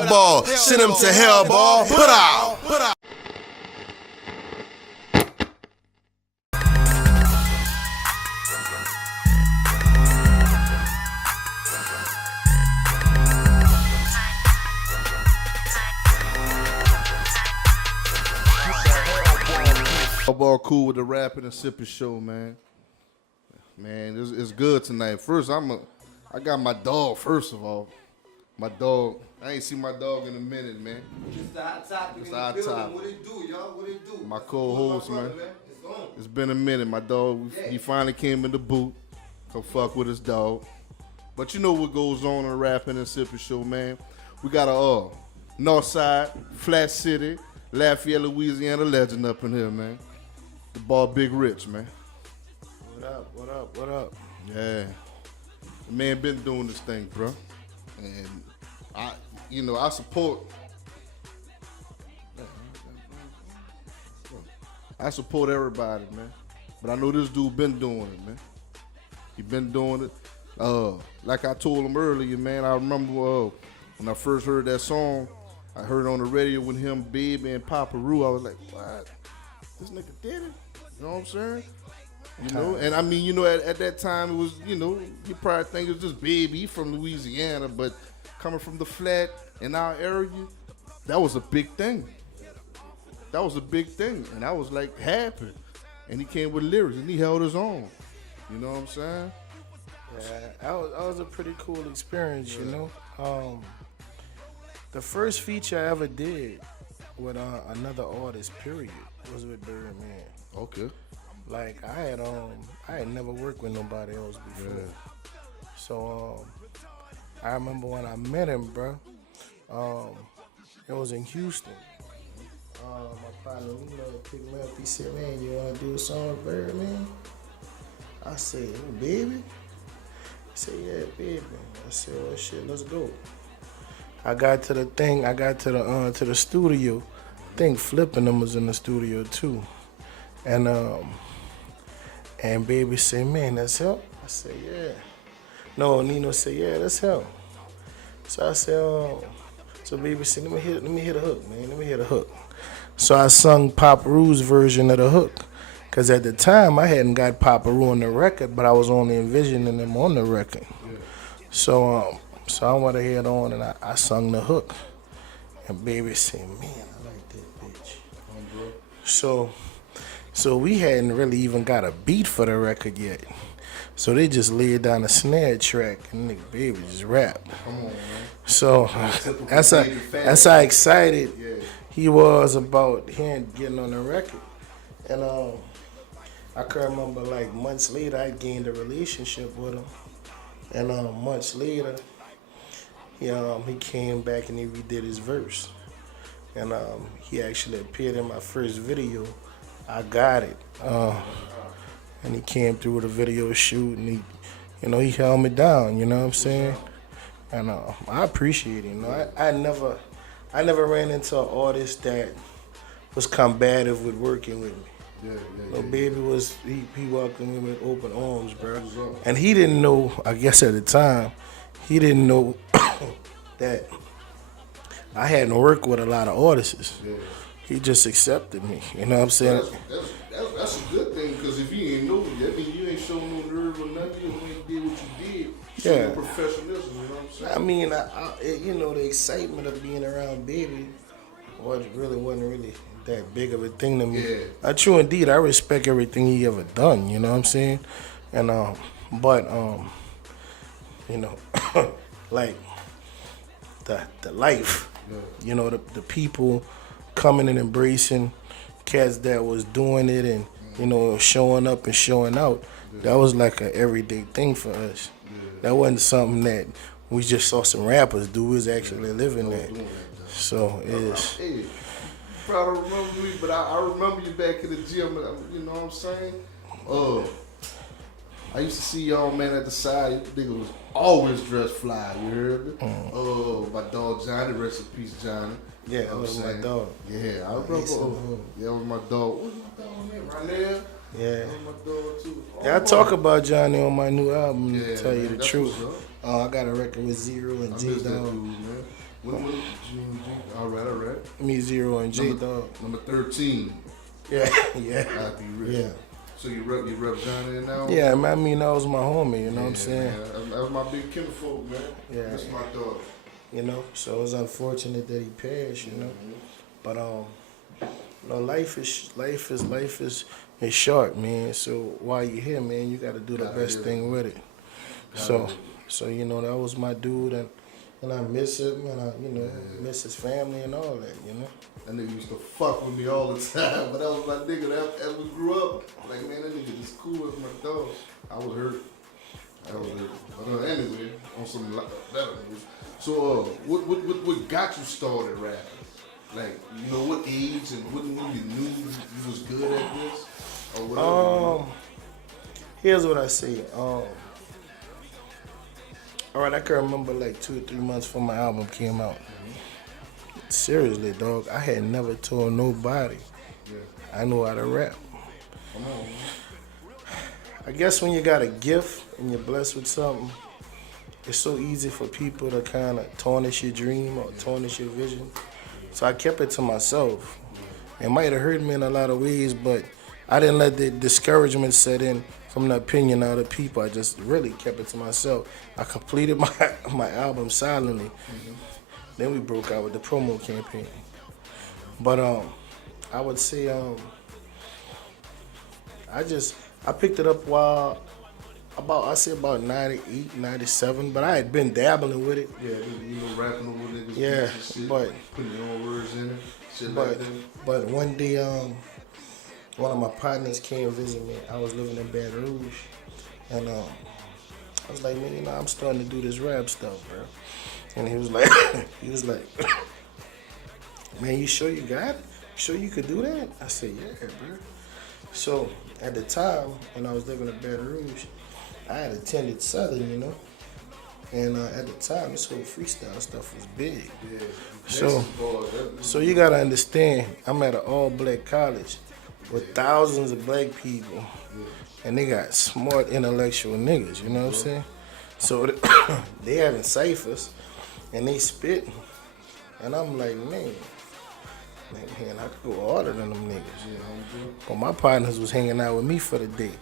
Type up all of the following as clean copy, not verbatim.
hell ball. Send him to hell ball. Put out. Ball cool with the Rappin and Sippin show, man. Man, it's good tonight. First, I got my dog. First of all, my dog. I ain't seen my dog in a minute, man. It's the hot topic. It's the hot topic. What it do, y'all? What it do? My co-host, man. It's on. It's been a minute. My dog. He finally came in the booth. Come fuck with his dog. But you know what goes on in the Rappin and Sippin show, man. We got a Northside, FlatCity, Lafayette, Louisiana legend up in here, man. The ball Big Rich, man. What up? Yeah. The man been doing this thing, bro. And I support everybody, man. But I know this dude been doing it, man. He been doing it. Like I told him earlier, man, I remember when I first heard that song, I heard it on the radio with him, Baby, and Papa Roo. I was like, what? This nigga did it? You know what I'm saying? You know, and I mean, at that time it was, you probably think it was just Baby from Louisiana, but coming from the flat in our area, that was a big thing. That was a big thing, and I was like happy. And he came with lyrics, and he held his own. You know what I'm saying? Yeah, that was a pretty cool experience, you know. The first feature I ever did with another artist, period, was with Birdman. Okay. Like I had never worked with nobody else before. Yeah. So I remember when I met him, bro. It was in Houston. My partner, picked me up. He said, "Man, you wanna do a song with Birdman?" I said, "Oh, baby." He said, "Yeah, baby." I said, "Well, shit, let's go." I got to the thing. I got to the studio. I think Flippin' them was in the studio too. And baby said, "Man, that's help." I said, "Yeah." No, Nino said, "Yeah, that's help." So I said, so baby said, let me hit a hook, man. Let me hit a hook. So I sung Papa Roo's version of the hook. Cause at the time I hadn't got Papa Roo on the record, but I was only envisioning him on the record. Yeah. So I went ahead on and I sung the hook. And baby said, "Man, I like that bitch." So we hadn't really even got a beat for the record yet. So they just laid down a snare track and nigga baby just rapped. Come on, man. So that's how excited he was about him getting on the record. And I can remember like months later I gained a relationship with him. And months later, he came back and he redid his verse. And he actually appeared in my first video. I got it. And he came through with a video shoot and he held me down, you know what I'm saying? And I appreciate it. I never ran into an artist that was combative with working with me. Baby he welcomed me with open arms, bro. And he didn't know, I guess at the time, he didn't know that I hadn't worked with a lot of artists. Yeah. He just accepted me, you know what I'm saying? That's a good thing, because if you ain't know you, that means you ain't showing no nerve or nothing. You ain't did what you did. Yeah. No professionalism, you know what I'm saying? I mean, the excitement of being around Baby wasn't really that big of a thing to me. Yeah. True indeed, I respect everything he ever done, you know what I'm saying? And like the life, the people coming and embracing cats that was doing it and showing up and showing out. That was like an everyday thing for us. That wasn't something that we just saw some rappers do. We was actually living that. So it's. Hey, proud to remember me, but I remember you back in the gym. You know what I'm saying? I used to see y'all, man, at the side. Nigga was always dressed fly. You heard me? My dog Johnny, rest in peace, Johnny. Yeah, that was my dog. Yeah, I remember. That was my dog. What's my dog name? Right there. Yeah. That was my dog too. Yeah, I talk about Johnny on my new album. To tell you the truth. I got a record with Zero and J Dog. All right. Me, Zero, and J Dog. Number 13. Yeah. After you rip. Yeah. So you rep Johnny now? Yeah, man, I mean, that was my homie, you know what I'm saying? Man. That was my big kinfolk, man. Yeah. That's my dog. You know, so it was unfortunate that he passed, you know. But you know, life is short, man. So while you're here, man, you got to do the best thing with it. So you know, that was my dude, and I miss him, and I miss his family and all that, you know. That nigga used to fuck with me all the time, but that was my nigga. That as we grew up, like, man, that nigga just cool as my dog. I was hurt. But anyway, on some better news. So, what got you started rapping? Like, you know, what age and when you knew you was good at this, or whatever? Here's what I say. All right, I can remember like 2 or 3 months before my album came out. Seriously, dog, I had never told nobody I knew how to rap. Come on, man. I guess when you got a gift and you're blessed with something, it's so easy for people to kind of tarnish your dream or tarnish your vision. So I kept it to myself. It might have hurt me in a lot of ways, but I didn't let the discouragement set in from the opinion of other people. I just really kept it to myself. I completed my album silently. Then we broke out with the promo campaign. But I would say I picked it up about 98, 97, but I had been dabbling with it. Yeah, you know, rapping over niggas. Yeah, shit, but putting your own words in it, shit like that. But one day, one of my partners came visit me. I was living in Baton Rouge, and I was like, man, you know, I'm starting to do this rap stuff, bro. And he was like, man, you sure you got it? You sure you could do that? I said, yeah, bro. So at the time, when I was living in Baton Rouge, I had attended Southern, you know. And at the time, this whole freestyle stuff was big. Yeah. So you gotta understand, I'm at an all-black college with thousands of black people, and they got smart, intellectual niggas, you know what I'm saying? So they having ciphers, and they spitting, and I'm like, man, I could go harder than them niggas. But my partners was hanging out with me for the day,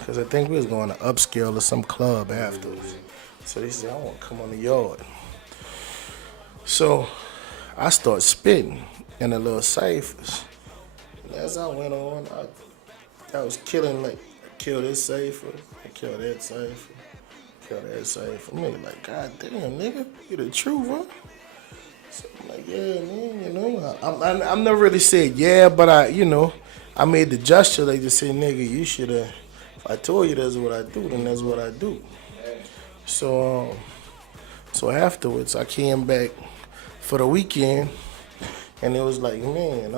because I think we was going to upscale or some club afterwards. So they said, I want to come on the yard. So I start spitting in the little ciphers. And as I went on, I was killing, like, kill this cipher, I kill that cipher, kill that cipher. I'm like, God damn, nigga, you the truth, huh? So I'm like, yeah, man, you know. I'm never really said yeah, but I made the gesture like to say, nigga, you should have, if I told you that's what I do, then that's what I do. So afterwards, I came back for the weekend, and it was like, man,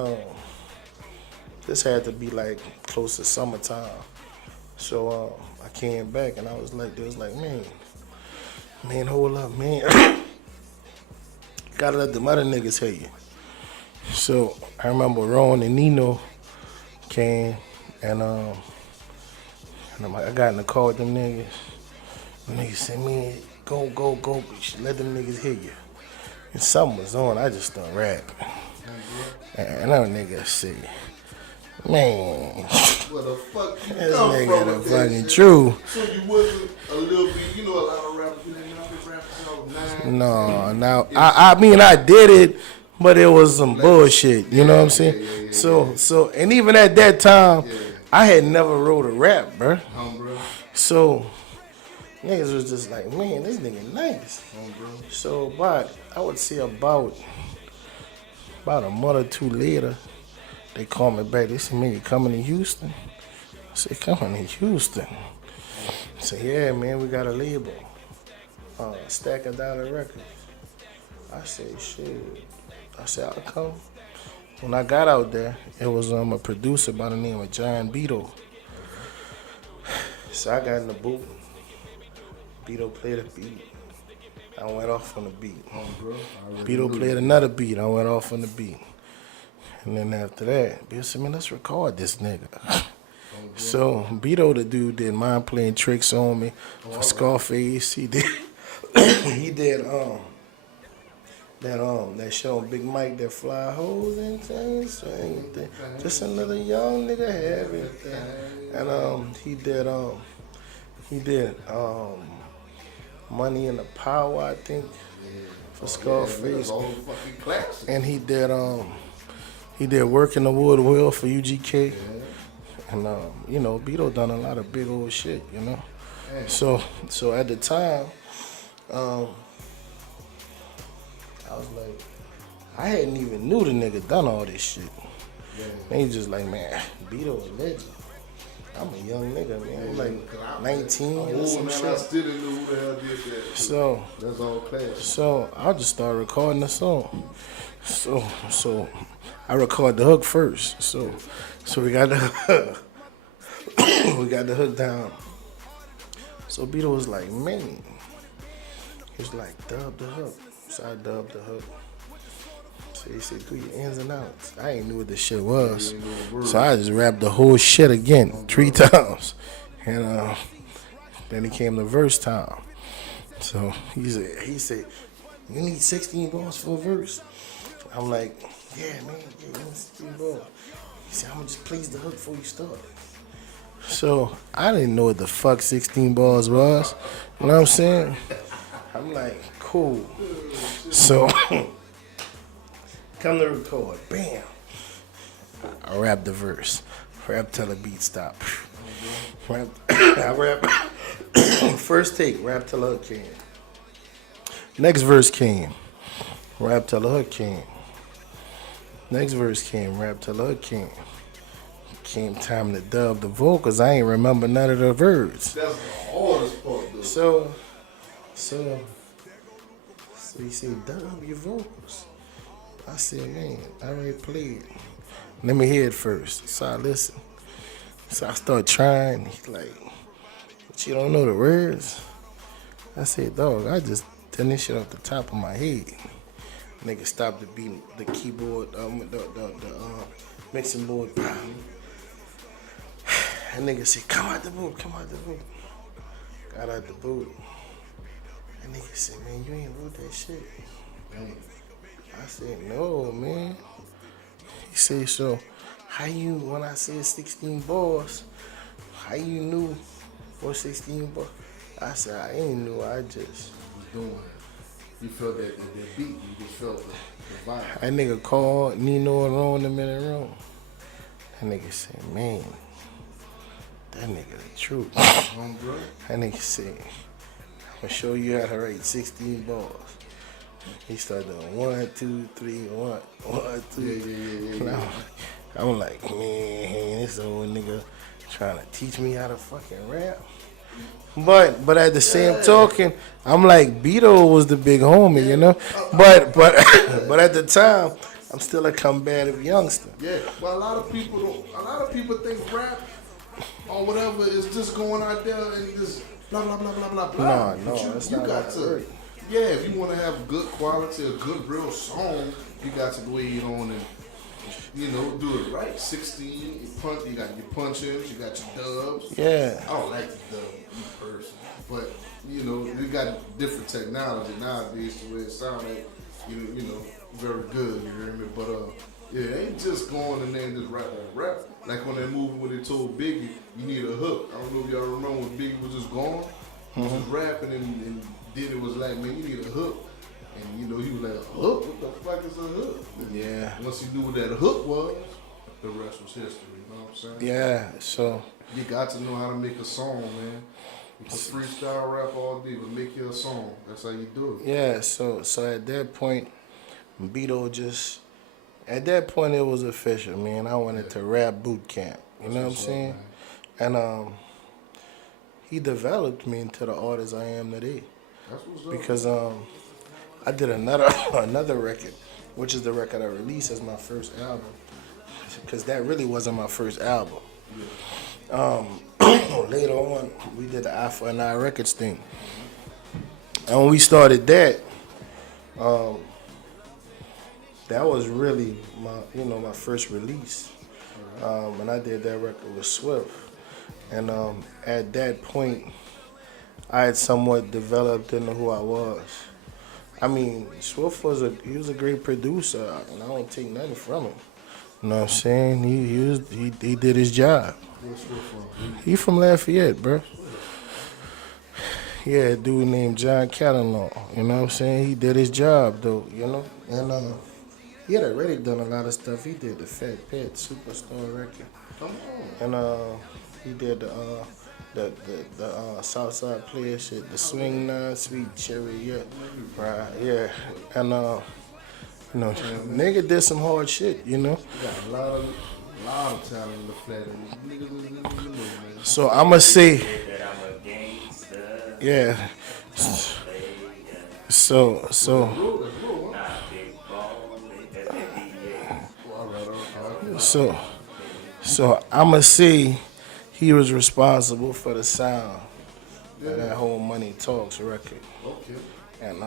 this had to be like close to summertime. So I came back, and I was like, they was like, man, hold up, man. Gotta let them other niggas hear you. So I remember Ron and Nino came, and I got in the car with them niggas. The niggas said, man, go, let them niggas hear you. And something was on, I just started rapping. And that nigga said, man, What the fuck you this come nigga from the with that fucking shit? true. So you wasn't a little bit, you know, a lot of rappers, you didn't know rappers out 9. No, now I mean I did it, but it was some bullshit. You know what I'm saying? Yeah. So, and even at that time, I had never wrote a rap, bro. Bro. So niggas was just like, man, this nigga nice. Bro. So, but I would say about a month or two later, they called me back. They said, man, you coming to Houston? I said, coming to Houston? I said, yeah, man, we got a label. Stack of Dollar Records. I said, shit. I said, I'll come. When I got out there, it was a producer by the name of John Beto. So I got in the booth. Beto played a beat. I went off on the beat. Beto played another beat. I went off on the beat. And then after that, Bill said, man, let's record this nigga. So Beto, the dude, did Mind Playing Tricks on Me for Scarface. He did that shit on Big Mike that fly hoes and things. So anything. Just another young nigga everything. And he did Money in the Power, I think, for Scarface. All the fucking classics. And he did Work in the Wood Will for UGK. And Beto done a lot of big old shit, you know. So at the time, I was like, I hadn't even knew the nigga done all this shit. And he just like, man, Beto a legend. I'm a young nigga, man. I'm like 19 or some shit. I still didn't know who the hell did that. So that's all classic. So I just started recording the song. So I record the hook first. So we got the hook down. So Beto was like, man, he was like, dub the hook. So I dubbed the hook. So he said, do your ins and outs. I ain't knew what this shit was. So I just rapped the whole shit again 3 times. And then it came the verse time. So he said, you need 16 bars for a verse. I'm like, yeah, man, you need 16 bars. He said, I'm gonna just please the hook before you start. So I didn't know what the fuck 16 bars was. You know what I'm saying? I'm like, cool. So come to record, bam. I rap the verse. Rap till the beat stop. I rap. First take, rap till the hook came. Next verse came. Rap till the hook came. Next verse came. Rap till the hook came. Came time to dub the vocals. I ain't remember none of the words. That's the hardest part, though. So he said, dub your vocals. I said, man, I already played. Let me hear it first. So I listen. So I start trying. He's like, but you don't know the words? I said, dog, I just done this shit off the top of my head. Nigga stopped the beat, the keyboard, the mixing board. And nigga said, come out the booth. Got out the booth. And nigga said, man, you ain't wrote that shit. I said, no, man. He said, so how you, when I said 16 bars, how you knew for 16 bars? I said, I ain't knew, I just was doing it. You felt that beat, you just felt the vibe. That nigga called N.o.Joe in the minute room. That nigga said, man, that nigga the truth. That nigga said, I'm gonna show you how to write 16 bars. He started doing 1, 2, 3, 1, 2. Yeah. I'm like, man, this old nigga trying to teach me how to fucking rap. But at the same token, I'm like, Beto was the big homie, you know. But at the time, I'm still a combative youngster. Yeah, well, a lot of people think rap or whatever is just going out there and just blah blah blah blah blah blah. No, it's you not got that to. word. Yeah, if you want to have good quality, a good real song, you got to go ahead on and do it right. 16, you got your punch-ins, you got your dubs. Yeah. I don't like the dub person, but we got different technology nowadays to where it sounds like very good. You hear me? But it ain't just going in there and just rap. Like on that movie when they told Biggie, you need a hook. I don't know if y'all remember when Biggie was just gone. He was just rapping and then it was like, man, you need a hook. And he was like, a hook? What the fuck is a hook? Yeah. Once he knew what that hook was, the rest was history. You know what I'm saying? Yeah. So you got to know how to make a song, man. You can freestyle rap all day, but make you a song. That's how you do it. Yeah. So at that point, Beto at that point it was official, man. I wanted to rap boot camp. You know what I'm saying? Man. And he developed me into the artist I am today. That's what's up. Because I did another record, which is the record I released as my first album. Because that really wasn't my first album. Yeah. Later on, we did the Eye for an Eye Records thing. And when we started that, that was really my first release. And I did that record with Swift. And at that point, I had somewhat developed into who I was. I mean, Swift was a great producer, and I don't take nothing from him. You know what I'm saying? He did his job. What's from? He from Lafayette, bro. Yeah, a dude named John Catalan. You know what I'm saying? He did his job though, you know? And he had already done a lot of stuff. He did the Fat Pet Superstar record. Come on. And he did the Southside Player shit, the Swing 9 Sweet Cherry, yeah. Right, yeah. And you know, nigga did some hard shit, you know? You got a lot of talent in the flat. Man. So I'ma say, that I'm a gangster. yeah. So Not big bone. so I'ma say he was responsible for the sound of that whole Money Talks record. Okay. And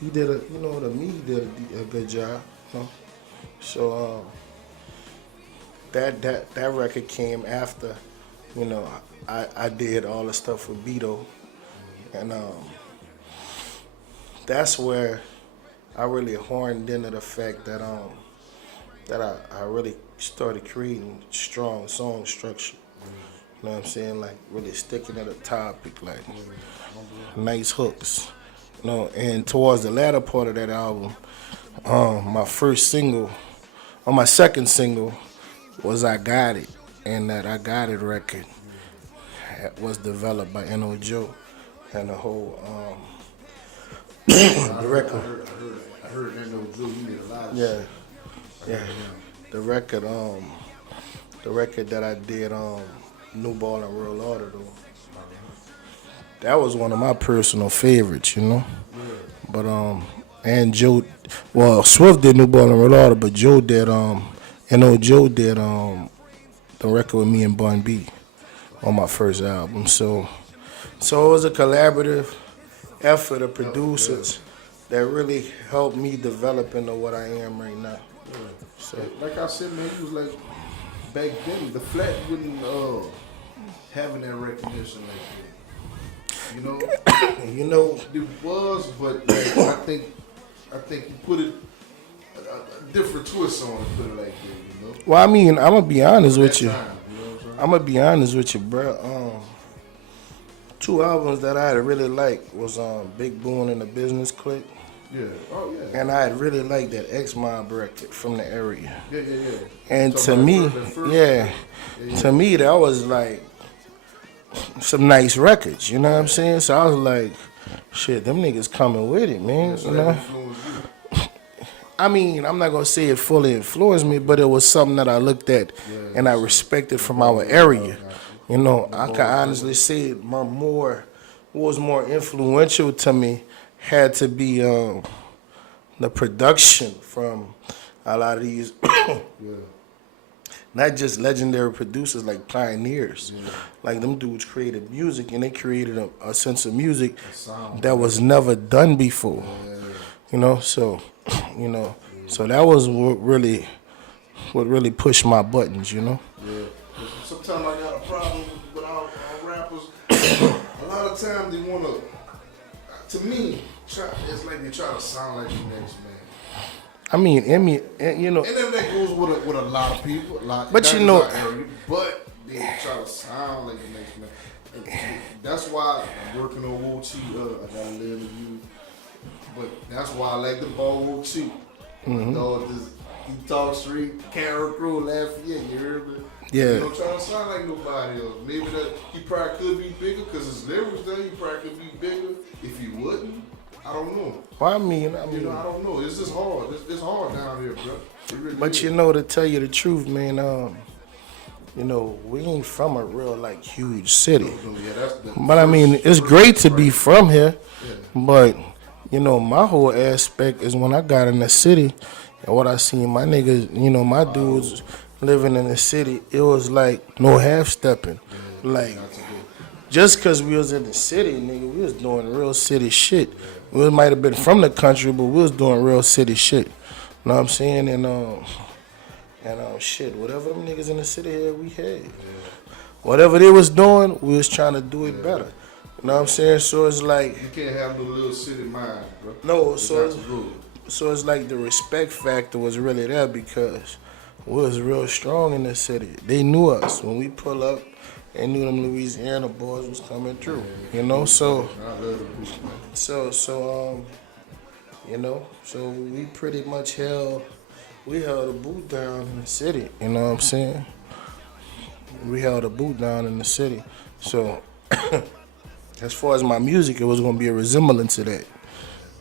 he did he did a good job. You know? So that record came after, you know, I did all the stuff with Beto, and that's where I really horned into the fact that I really started creating strong song structure. You know what I'm saying? Like really sticking to the topic, like nice hooks. You know, and towards the latter part of that album, my second single was I Got It, and that I Got It record was developed by N.o.Joe, and the whole the record. I heard N.o.Joe. You did a lot of Yeah, shit. yeah. The record that I did, New Ball and Real Order though. That was one of my personal favorites, you know. But and Joe, well, Swift did New Ball and Real Order, but Joe did N.o.Joe did the record with me and Bun B on my first album. So it was a collaborative effort of producers that really helped me develop into what I am right now. So Like I said, man, he was like back then. The flat wouldn't having that recognition like that. You know, you know, it was, but like, I think you put it a different twist on it, put it like that. You know. well, I mean, I'm gonna be honest with That you. time, you know what I'm saying? I'm gonna be honest with you, bro. Two albums that I really liked was Big Boon and the Business Clique, Yeah. Oh yeah. and I really liked that X Mob record from the area. Yeah. And So to like me, that first- yeah, to me that was like some nice records. You know what I'm saying? So I was like, shit, them niggas coming with it, man. So You that know? influenced you. I mean, I'm not gonna say it fully influenced me, but it was something that I looked at and I respected from our area. You know, I can honestly say what was more influential to me had to be the production from a lot of these, not just legendary producers like pioneers. Like them dudes created music, and they created a sense of music that was never done before. You know, so so that was what really pushed my buttons. You know. Yeah. Sometimes I got a problem with our rappers. A lot of times they want to me, it's like they try to sound like the next man. I mean, you know. And then that goes with a lot of people. But you know, but they try to sound like the next man. And that's why I'm working on Wu-Chi. I got a little interview. But that's why I like the ball Wu-Chi. He talks straight, camera crew, Lafayette, you heard me? Yeah. You don't try to sound like nobody else. Maybe that he probably could be bigger because his lyrics there. He probably could be bigger if he wouldn't. I don't know. Well, I mean, You know, I don't know. It's just hard. It's hard down here, bro. It really but is. you know, to tell you the truth, man, you know, we ain't from a real like huge city. Yeah, that's the But I mean, it's great to be from here. But you know, my whole aspect is when I got in the city and what I seen my niggas, you know, my dudes living in the city, it was like no half stepping. Like just cause we was in the city, nigga, we was doing real city shit. We might have been from the country, but we was doing real city shit. Know what I'm saying? And shit, whatever them niggas in the city had, we had. Whatever they was doing, we was trying to do it better. You know what I'm saying? So it's like, You can't have no little city mind, bro. no, You so got to rule. so it's like the respect factor was really there because we was real strong in the city. They knew us when we pull up. They knew them Louisiana boys was coming through. You know, so I love the beat, man. so you know, so we pretty much held the boot down in the city. You know what I'm saying? We held a boot down in the city. So as far as my music, it was gonna be a resemblance to that.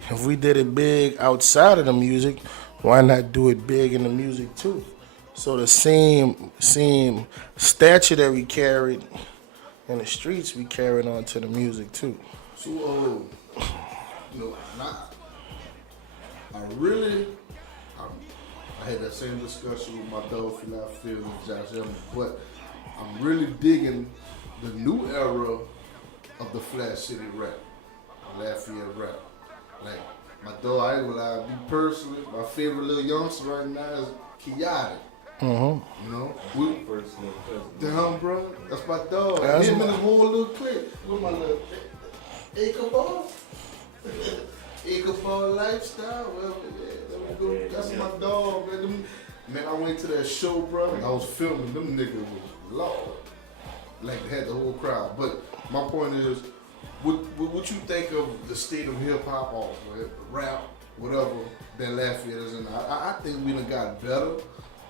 If we did it big outside of the music, why not do it big in the music too? So the same stature that we carried in the streets, we carried on to the music too. So, you know, I really, I had that same discussion with my dog Phil and Josh Evans, but I'm really digging the new era of the FlatCity rap, Lafayette rap. Like, my dog, I ain't gonna lie, me personally, my favorite little youngster right now is Kiyotic. Mm-hmm. You know? Damn, bro. That's my dog. That's Him my- and his whole little clique. With my little acre ball. Acre ball lifestyle. Well, yeah, there we go. That's my dog, man. Man, I went to that show, bro. I was filming. Them niggas was Lord. Like, they had the whole crowd. But my point is, what you think of the state of hip hop or rap, whatever, that Lafayette is in? I think we done got better.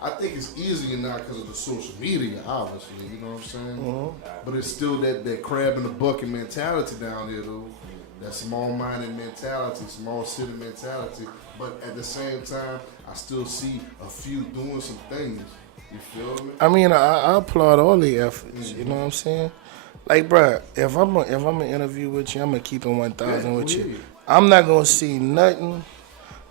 I think it's easier now because of the social media, obviously, you know what I'm saying? Mm-hmm. But it's still that crab in the bucket mentality down there, though. That small-minded mentality, small city mentality. But at the same time, I still see a few doing some things. You feel me? I mean, I applaud all the efforts. You know what I'm saying? Like, bruh, if I'm gonna interview with you, I'm gonna keep it 1,000 Yeah, with go you. ahead. I'm not gonna see nothing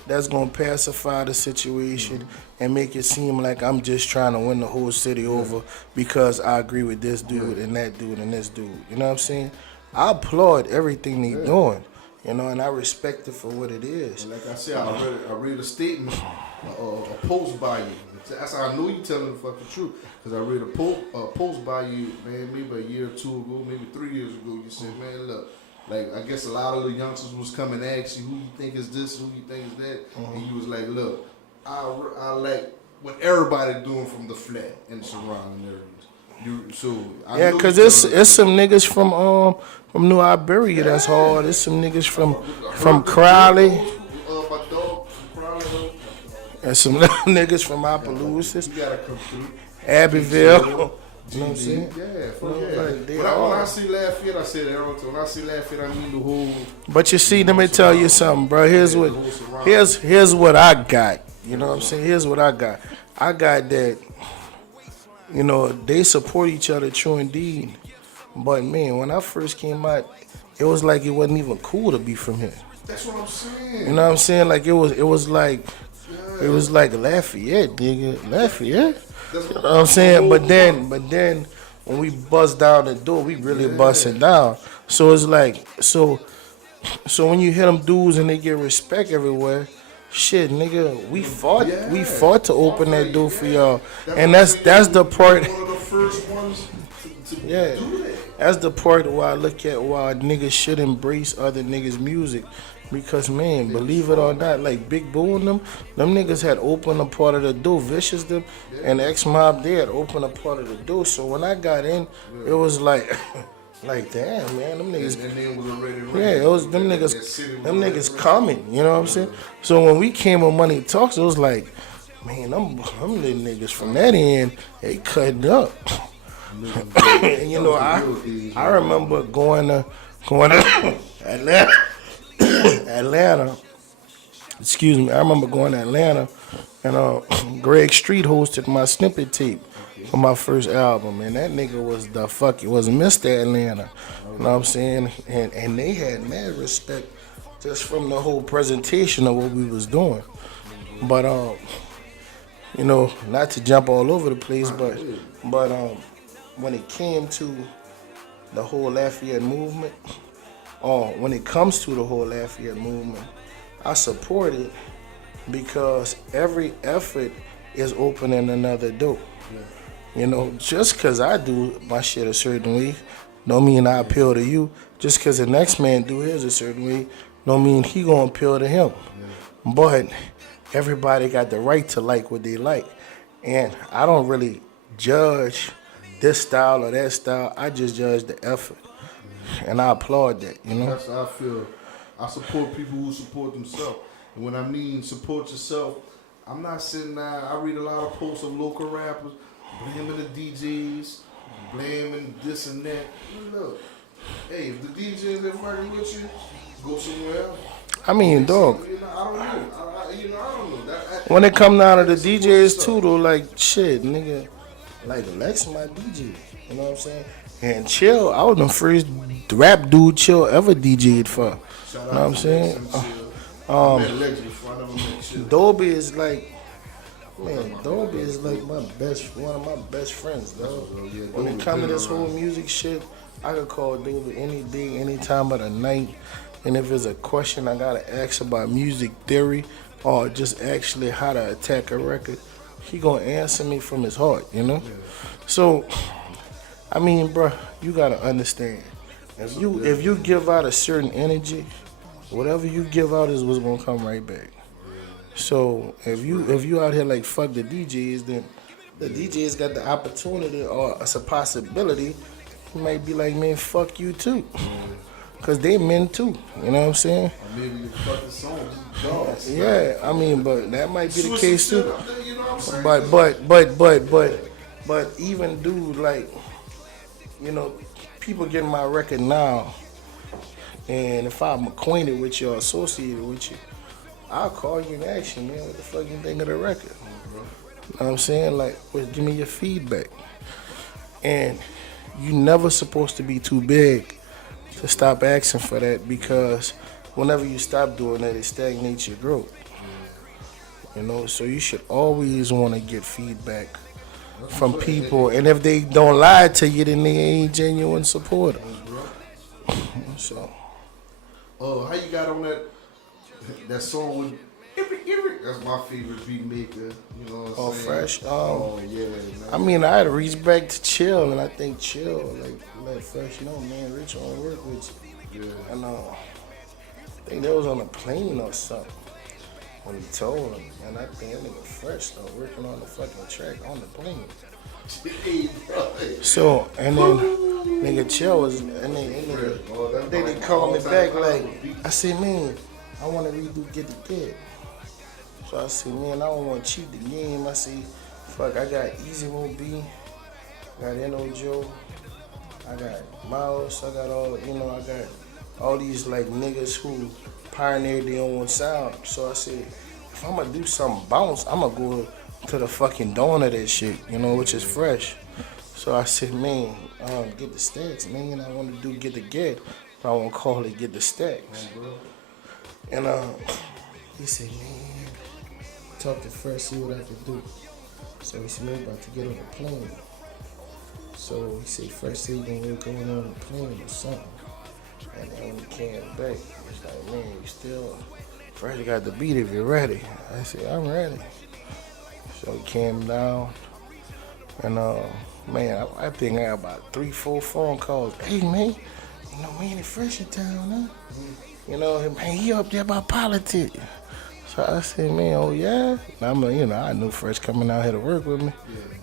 that's gonna pacify the situation and make it seem like I'm just trying to win the whole city over because I agree with this dude and that dude and this dude. You know what I'm saying? I applaud everything they doing, you know, and I respect it for what it is. And like I said, I read a statement, a post by you. That's how I knew you telling the fucking truth. Because I read a post by you, man, maybe a year or two ago, maybe 3 years ago. You said, man, look, like, I guess a lot of the youngsters was coming and ask you who you think is this, who you think is that. And you was like, look, I like what everybody doing from the flat and the surrounding areas. Yeah, cause it's some niggas from New Iberia that's hard. It's some niggas from Crowley. My dog from Crowley. And some little niggas from Opelousas, You gotta come through. Abbeville. You know what I'm saying? Yeah, fuck You know, yeah. like, they When all- I see Lafayette, I said Arrowton. When I see Lafayette, I mean the whole. But you see, let me tell you something, bro. Here's what I got. You know what I'm saying? Here's what I got. I got that. You know, they support each other, true indeed. But man, when I first came out, it was like it wasn't even cool to be from here. That's what I'm saying. You know what I'm saying? Like it was like Lafayette, nigga, Lafayette. You know what I'm saying? But then when we bust down the door, we really bust it down. So it's like so when you hit them dudes and they get respect everywhere, shit, nigga, we fought to open that door for y'all, and that's the part. One of the first ones to do that. That's the part where I look at why niggas should embrace other niggas' music. Because, man, believe it or not, like Big Boo and them niggas had opened a part of the door. Vicious them and X Mob, they had opened a part of the door. So when I got in, it was like, like damn, man, them niggas. And then was already ready. Yeah, it was them niggas coming. You know what I'm saying? So when we came on Money Talks, it was like, man, them little niggas from that end, they cutting up. And, you know, I remember going to Atlanta. Excuse me. I remember going to Atlanta, and Greg Street hosted my snippet tape for my first album, and that nigga was was Mr. Atlanta. You know what I'm saying? And they had mad respect just from the whole presentation of what we was doing. But you know, not to jump all over the place, but when it came to the whole Lafayette movement, when it comes to the whole Lafayette movement, I support it because every effort is opening another door. You know, just because I do my shit a certain way don't mean I appeal to you. Just because the next man do his a certain way, don't mean he gonna appeal to him. But everybody got the right to like what they like. And I don't really judge this style or that style. I just judge the effort. And I applaud that, you know? That's how I feel. I support people who support themselves. And when I mean support yourself, I'm not sitting there. I read a lot of posts of local rappers blaming the DJs, blaming this and that. Look, hey, if the DJs ain't working with you, go somewhere else. I mean, dog. You know, I don't know. I don't know. When it come down to the DJs too, though, like, shit, nigga, like, Lex my DJ. You know what I'm saying? And Chill, I was the first rap dude Chill ever DJ'd for. You know what I'm saying? Dolby is like, man, Dolby is like one of my best friends, dog. When it comes to this whole music shit, I could call Dolby any day, any time of the night. And if there's a question I gotta ask about music theory or just actually how to attack a record, he gonna answer me from his heart, you know? So, I mean, bro, you gotta understand. If you give out a certain energy, whatever you give out is what's gonna come right back. So if you out here like fuck the DJs, then the DJs got the opportunity or it's a possibility. He might be like, man, fuck you too. Cause they men too, you know what I'm saying? Or maybe you fucking song, dogs. Yeah, I mean, but that might be the case too. You know what I'm saying? But even dude, like, you know, people getting my record now, and if I'm acquainted with you or associated with you, I'll call you and ask you, man, what the fuck you think of the record? You know what I'm saying? Like, well, give me your feedback. And you never supposed to be too big to stop asking for that, because whenever you stop doing that, it stagnates your growth. You know, so you should always want to get feedback from people, and if they don't lie to you, then they ain't genuine supporters. So, how you got on that song with that's my favorite beat maker. You know what I'm saying? Fresh. Yeah, man. I mean, I had to reach back to Chill, and I think Chill like let Fresh know, man, Rich want to work with you. Yeah. And I think that was on a plane or something when he told him, and I think that nigga Fresh started working on the fucking track on the plane. So, and then nigga Chill was, and then they called me back like, I said, man, I want to redo Get the Kid. So I said, man, I don't want to cheat the game. I said, fuck, I got Easy Mo B, I got N.o.Joe, I got Mouse, I got all these like niggas who pioneered their own sound. So I said, if I'm gonna do something bounce, I'm gonna go to the fucking dawn of that shit, you know, which is Fresh. So I said, man, Get the Stacks, man. I want to do Get the Get, but I want to call it Get the Stacks. And he said, man, talk to Fresh, see what I can do. So he said, man, about to get on the plane. So he said, Fresh said he gonna go on the plane or something. And then when he came back, he's like, man, you still, Fresh got the beat if you're ready. I said, I'm ready. So he came down, and man, I think I got about 3-4 phone calls. Hey man, you know, man, it's Fresh in town, huh? You know, man, he up there about politics. So I said, man, oh yeah? And I knew Fresh coming out here to work with me.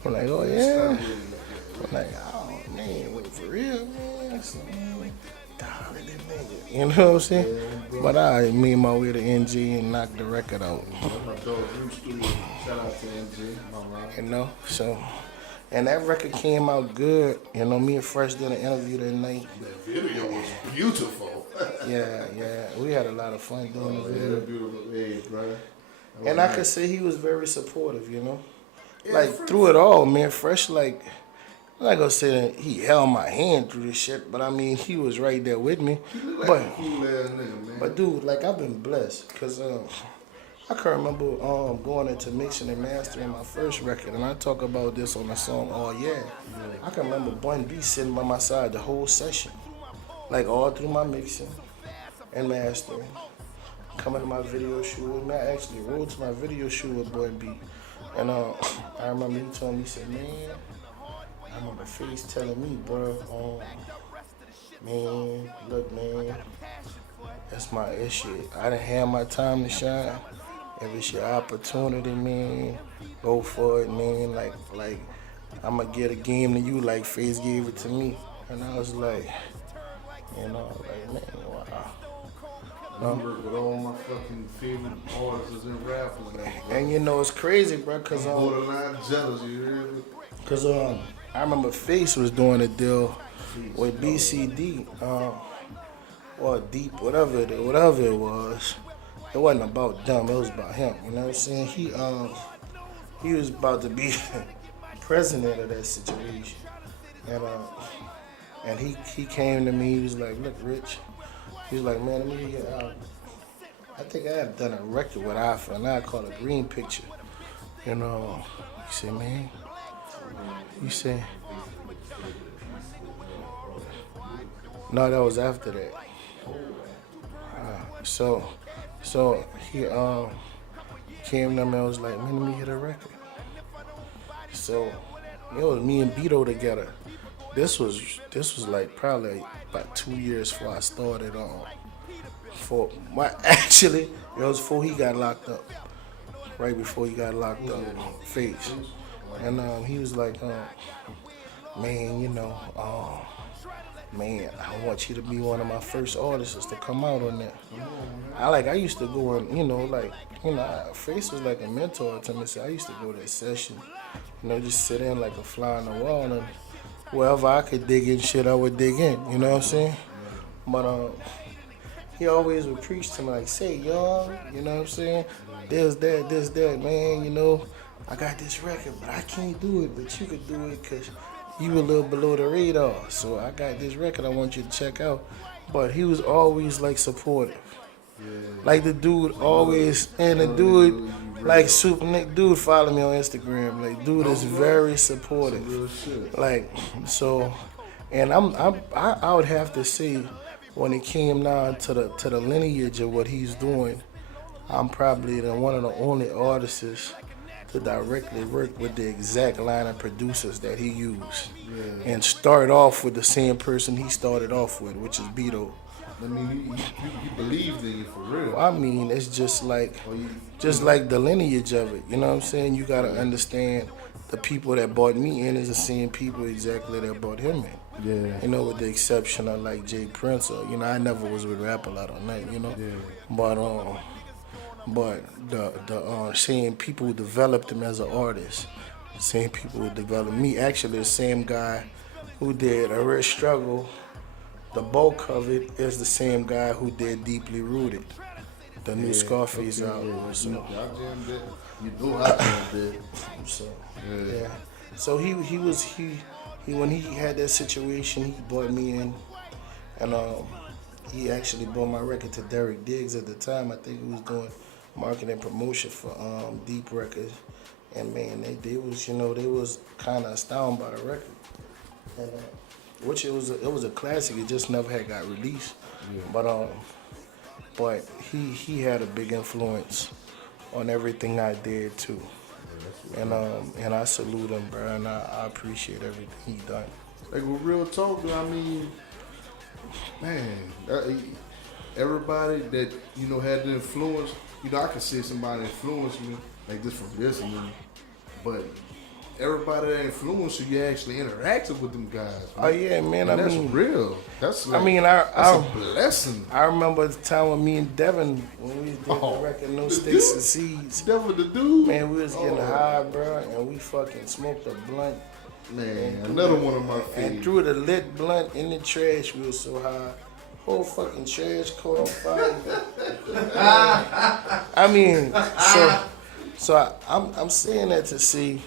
I'm like, oh yeah? I'm like, oh man, wait, for real, man? I said, man, dog, that nigga. You know what I'm saying? But I made my way to NG and knocked the record out. Shout out to NG, you know, so, and that record came out good. You know, me and Fresh did an interview that night. That video was beautiful. Yeah, we had a lot of fun doing the video. Beautiful, hey, bro. And I could say he was very supportive, you know, like through it all, man. Fresh, like, I'm not gonna say that he held my hand through this shit, but I mean, he was right there with me. Like a cool ass nigga, man. But dude, like, I've been blessed, cause I can remember going into mixing and mastering my first record, and I talk about this on the song Oh Yeah. I can remember Bun B sitting by my side the whole session, like all through my mixing and mastering. Coming to my video shoot with me, I actually rode to my video shoot with Bun B, and I remember he told me, he said, man, I remember Face telling me, bro, Man, look, man, that's my issue. I done had my time to shine. If it's your opportunity, man, go for it, man. Like, I'ma get a game to you like Face gave it to me. And I was like, like, man, wow. I work with all my fucking favorite artists and rappers. And it's crazy, bro, cause Borderline jealous, you hear me? Cause I remember Face was doing a deal with BCD, or Deep, whatever it was. It wasn't about them, it was about him. You know what I'm saying? He was about to be president of that situation, and he came to me. He was like, "Look, Rich." He was like, "Man, let me get I think I had done a record with Alpha, and I called it Green Picture." He said, "Man," he said, no, that was after that. So he came to me and was like, "Man, let me hit a record." So it was me and Beto together. This was like probably about 2 years before I started actually it was before he got locked up. Right before he got locked up, Face. And he was like, man, man, I want you to be one of my first artists to come out on that. I used to go and, Face was like a mentor to me, so I used to go to that session, just sit in like a fly on the wall, and wherever I could dig in shit, I would dig in, you know what I'm saying? But he always would preach to me like, "Say, y'all, you know what I'm saying? This, that, man, I got this record, but I can't do it, but you could do it because you a little below the radar. So I got this record I want you to check out." But he was always like supportive. Yeah. Like the dude always, and the dude, like Super Nick, dude follow me on Instagram. Like dude is very supportive. Like, so, and I would have to say, when it came down to the lineage of what he's doing, I'm probably one of the only artists to directly work with the exact line of producers that he used, and start off with the same person he started off with, which is Beto. I mean, he believed in you for real. I mean, it's just like the lineage of it. You know what I'm saying? You gotta understand the people that brought me in is the same people exactly that brought him in. Yeah. With the exception of like Jay Prince, or I never was with Rap a lot on that. Yeah. But the same people who developed him as an artist, the same people who developed me. Actually, the same guy who did A Rich Struggle, the bulk of it is the same guy who did Deeply Rooted, the new Scarface album. So, you know I jammed it. So yeah. So he when he had that situation, he brought me in, and he actually brought my record to Derek Diggs at the time. I think he was doing marketing promotion for Deep Records, and man, they was kind of astounded by the record, and which it was a classic. It just never had got released, but he had a big influence on everything I did too, and I salute him, bro, and I appreciate everything he done. Like with real talk, I mean, man, everybody that had the influence. I could say somebody influenced me, like just from listening, but everybody that influenced you actually interacted with them guys. Man. Oh yeah, man. And that's real. That's like, that's a blessing. I remember the time when me and Devin, when we did the record No Sticks and Seeds. Devin the dude? Man, we was getting high, bro, and we fucking smoked a blunt. Man, another one of my favorites. And threw the lit blunt in the trash. We was so high. Whole fucking trash caught on fire. I mean, so I'm saying that to see,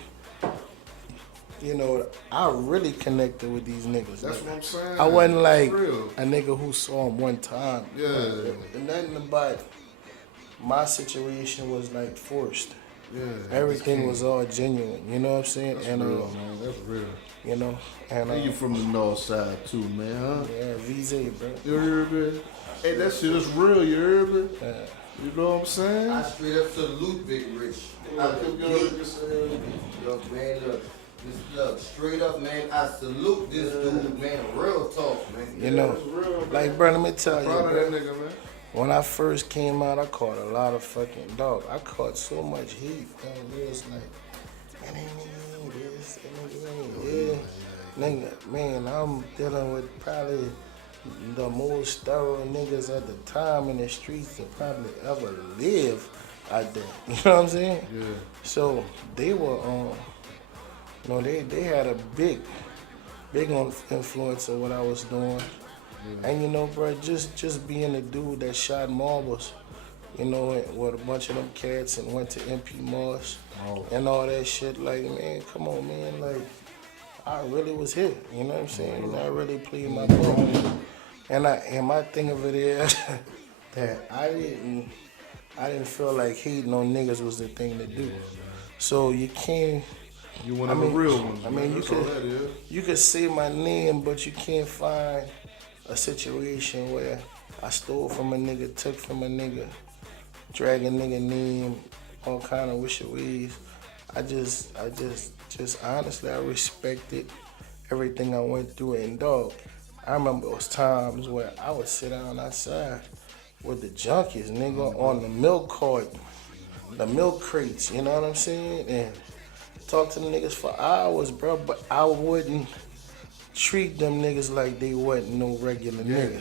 I really connected with these niggas. That's what I'm saying. I wasn't like a nigga who saw him one time. Yeah. And nothing about my situation was like forced. Yeah. Everything was all genuine. You know what I'm saying? That's real, man. That's real. And you from the north side too, man, huh? Yeah, VZ, bro. You heard me? Hey, that shit is real, you heard me? Yeah. You know what I'm saying? I straight up salute Big Rich. Yo, Yo, man, look. This look, straight up, man. I salute this dude, man. Real talk, man. You know, like, bro, let me tell you, Proud of that bro. nigga, man. When I first came out, I caught a lot of fucking dog. I caught so much heat. It was like, man, this, yeah. Nigga, man, I'm dealing with probably the most thorough niggas at the time in the streets that probably ever lived out there. You know what I'm saying? Yeah. So they were you know, they had a big influence of what I was doing. And you know, bro, just being a dude that shot marbles, you know, with a bunch of them cats and went to MP Moss and all that shit. Like, man, come on, man. Like, I really was here. You know what I'm saying? I really played my part. And my thing of it is that I didn't feel like hating on niggas was the thing to do. So you can't. You one of the real ones. I mean, man. you could say my name, but you can't find a situation where I stole from a nigga, took from a nigga, drag a nigga name, all kind of wish ways. I just honestly, I respected everything I went through. And dog, I remember those times where I would sit down outside with the junkies, nigga, on the milk cart, the milk crates, you know what I'm saying? And talk to the niggas for hours, bro, but I wouldn't treat them niggas like they wasn't no regular niggas. You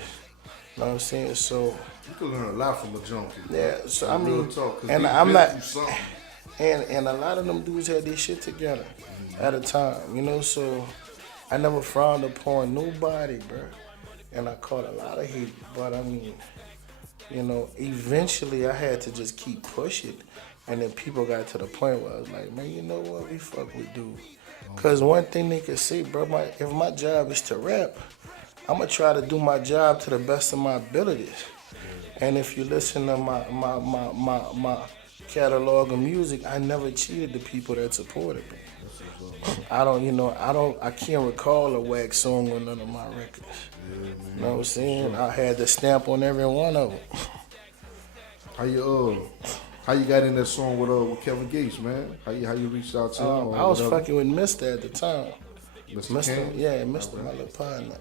know what I'm saying? So You can learn a lot from a junkie. yeah, so I Real mean, talk, 'cause and they I'm been not, through something. and a lot of them dudes had their shit together at a time, you know. So I never frowned upon nobody, bro, and I caught a lot of hate. But I mean, you know, eventually I had to just keep pushing, and then people got to the point where I was like, man, you know what, we fuck with dude. Cause one thing they could say, bro, if my job is to rap, I'm gonna try to do my job to the best of my abilities. And if you listen to my catalog of music, I never cheated the people that supported me. I can't recall a wax song on none of my records. You know what I'm saying? I had the stamp on every one of them. How you got in that song with Kevin Gates, man? How you reached out to him? Or I was whatever? fucking with Mr. at the time. Mr. King? Yeah, Mr. My little partner.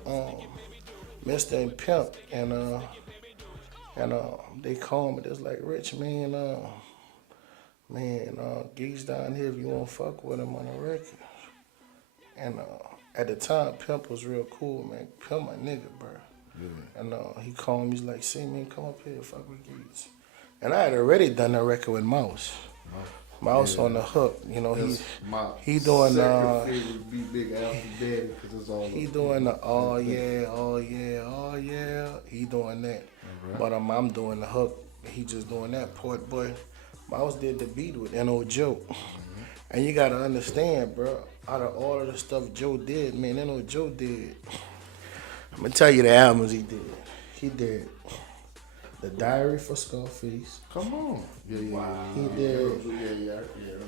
Mr. and Pimp, and they called me. They was like, Rich, man, Gates down here if you want to fuck with him on the record. And at the time, Pimp was real cool, man. Pimp my nigga, bro. Yeah. And he called me. He's like, say, man, come up here, fuck with Gates. And I had already done that record with Mouse. Mouse on the hook, you know. He doing favorite beat, Big Alpha Daddy, because it's all. He doing the oh yeah. He doing that, but I'm doing the hook. He just doing that part. But Mouse did the beat with N.o.Joe, and you gotta understand, bro. Out of all of the stuff Joe did, man, N.o.Joe did. I'm gonna tell you the albums he did. He did The Diary for Scarface. Come on. He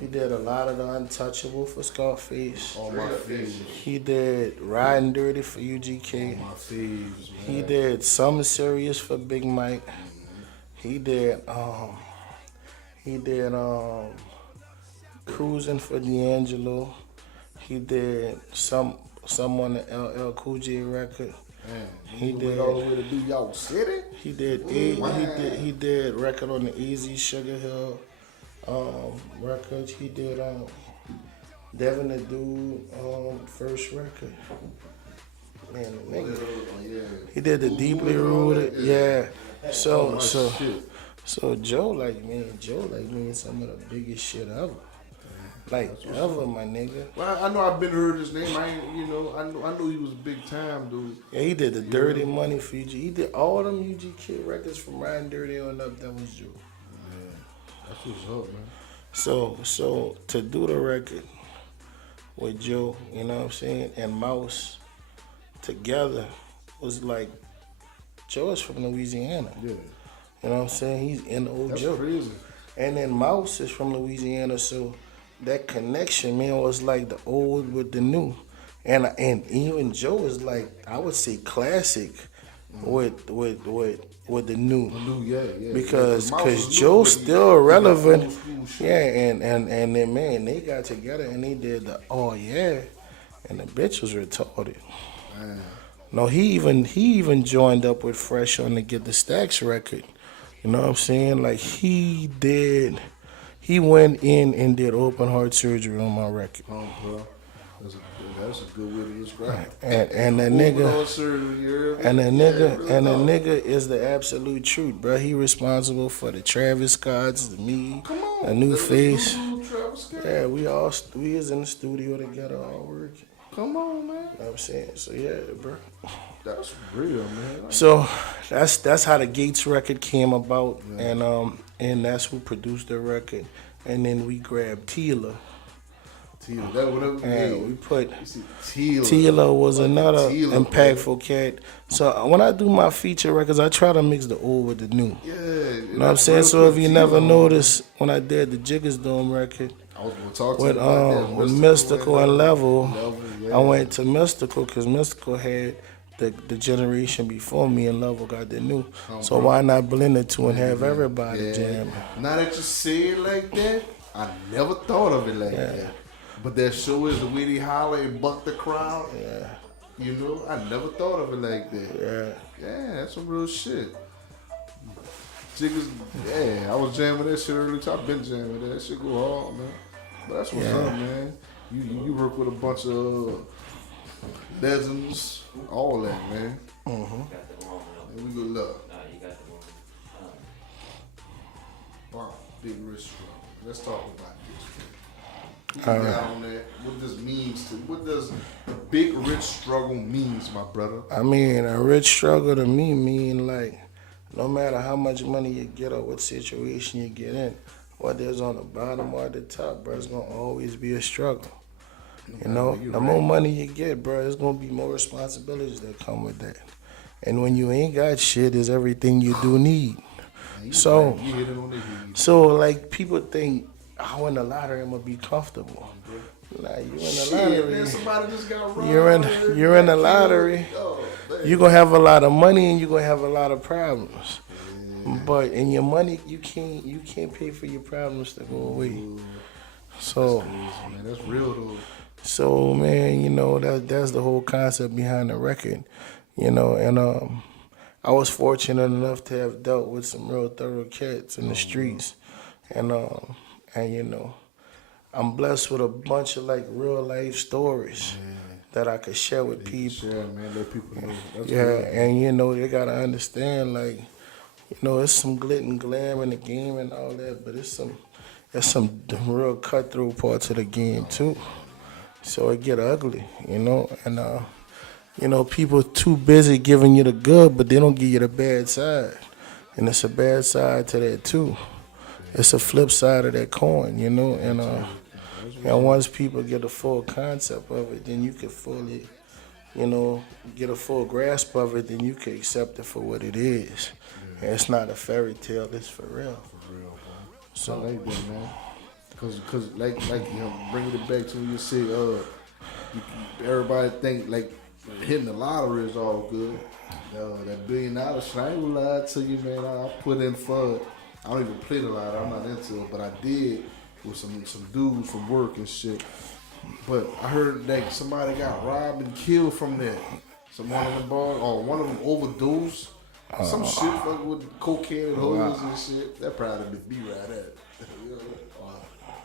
did a lot of The Untouchable for Scarface. All my favorites. He did Riding Dirty for UGK. My favorites, man. He did Something Serious for Big Mike. He did Cruising for D'Angelo. He did some on the LL Cool J record. Man, He did all the way to New York City. He did he did record on the Easy Sugar Hill records. He did Devin the Dude first record. Man, the nigga. He did the Deeply Rooted. Yeah. So Joe like me some of the biggest shit ever. Like ever, my nigga. Well, I know I've been heard his name. I know he was big time, dude. Yeah, he did the Dirty Money for UG. He did all them UGK records from Riding Dirty on up. That was Joe. Yeah, that's what's up, man. So to do the record with Joe, you know what I'm saying, and Mouse together was like, Joe is from Louisiana. Yeah. You know what I'm saying? He's N.o.Joe. That's crazy. And then Mouse is from Louisiana, so that connection, man, was like the old with the new. And even Joe is like, I would say classic with the new. Yeah. Because Mouse was Joe's new, but still he got relevant. old school shit. Yeah, and then man, they got together and they did the oh yeah, and the bitch was retarded. Man. No, he even joined up with Fresh on to get the Stacks record. You know what I'm saying? Like he went in and did open heart surgery on my record. Oh, bro. That's a good way to describe it. And the Open nigga heart surgery, you heard me? and the Yeah, nigga real and the talk. nigga is the absolute truth, bro. He responsible for the Travis Scotts, the me, Come on. the new That's face. new Travis Scott. Yeah, we was in the studio together all working. Come on, man. You know what I'm saying? So yeah, bro. That's real, man. So that's how the Gates record came about, and that's who produced the record. And then we grabbed Tila. Tila, that whatever. And we put Tila. Tila was another Tila, impactful cat. So when I do my feature records, I try to mix the old with the new. Yeah. You know what I'm saying? So if you never noticed, when I did the Jiggers Dome record I was going to talk to with you about that. with Mystical and Level, yeah. I went to Mystical because Mystical had the generation before me and Level got the new. So why not blend the two and have everybody jam? Now that you say it like that, I never thought of it like that. But that show is the way they holler and buck the crowd. Yeah. You know, I never thought of it like that. Yeah. Yeah, that's some real shit. Jiggers, yeah, I was jamming that shit earlier. I've been jamming that. That shit go hard, man. But that's what's up, man. You work with a bunch of legends, all that, man. Mm-hmm. And we good luck. Nah, you got the wrong. Wow, big rich struggle. Let's talk about this. Who you got on that? What this means to? What does big rich struggle means, my brother? I mean, a rich struggle to me mean like, no matter how much money you get or what situation you get in, whether it's on the bottom or at the top, bro, it's gonna always be a struggle. You know, the more money you get, bro, it's gonna be more responsibilities that come with that. And when you ain't got shit, is everything you do need. So like people think, oh, in the lottery I'm gonna be comfortable. Nah, you in the lottery. Man, somebody just got robbed. You're in the lottery. You're gonna have a lot of money and you're gonna have a lot of problems. But in your money, you can't pay for your problems to go away. So Man, that's real though. so man, you know, that's the whole concept behind the record. You know, and I was fortunate enough to have dealt with some real thorough cats in the streets. And you know, I'm blessed with a bunch of like real life stories that I could share with people. Yeah, man, let people know. That's Yeah, good. and you know, they gotta understand, like, you know, it's some glit and glam in the game and all that, but it's some real cutthroat parts of the game too. So it get ugly, you know, and you know, people too busy giving you the good, but they don't give you the bad side, and it's a bad side to that too. It's a flip side of that coin, you know, and once people get a full concept of it, then you can fully, you know, get a full grasp of it, then you can accept it for what it is. And it's not a fairy tale, it's for real. So I like that, man. Cause like you know, bringing it back to when you said, everybody think like hitting the lottery is all good. That $1 billion shit, I ain't gonna lie to you, man. I put in for. I don't even play the lottery. I'm not into it, but I did with some dudes from work and shit. But I heard that somebody got robbed and killed from that. One of them bars, or one of them overdosed. Some shit fucking with cocaine and hoes and shit. That probably be right at.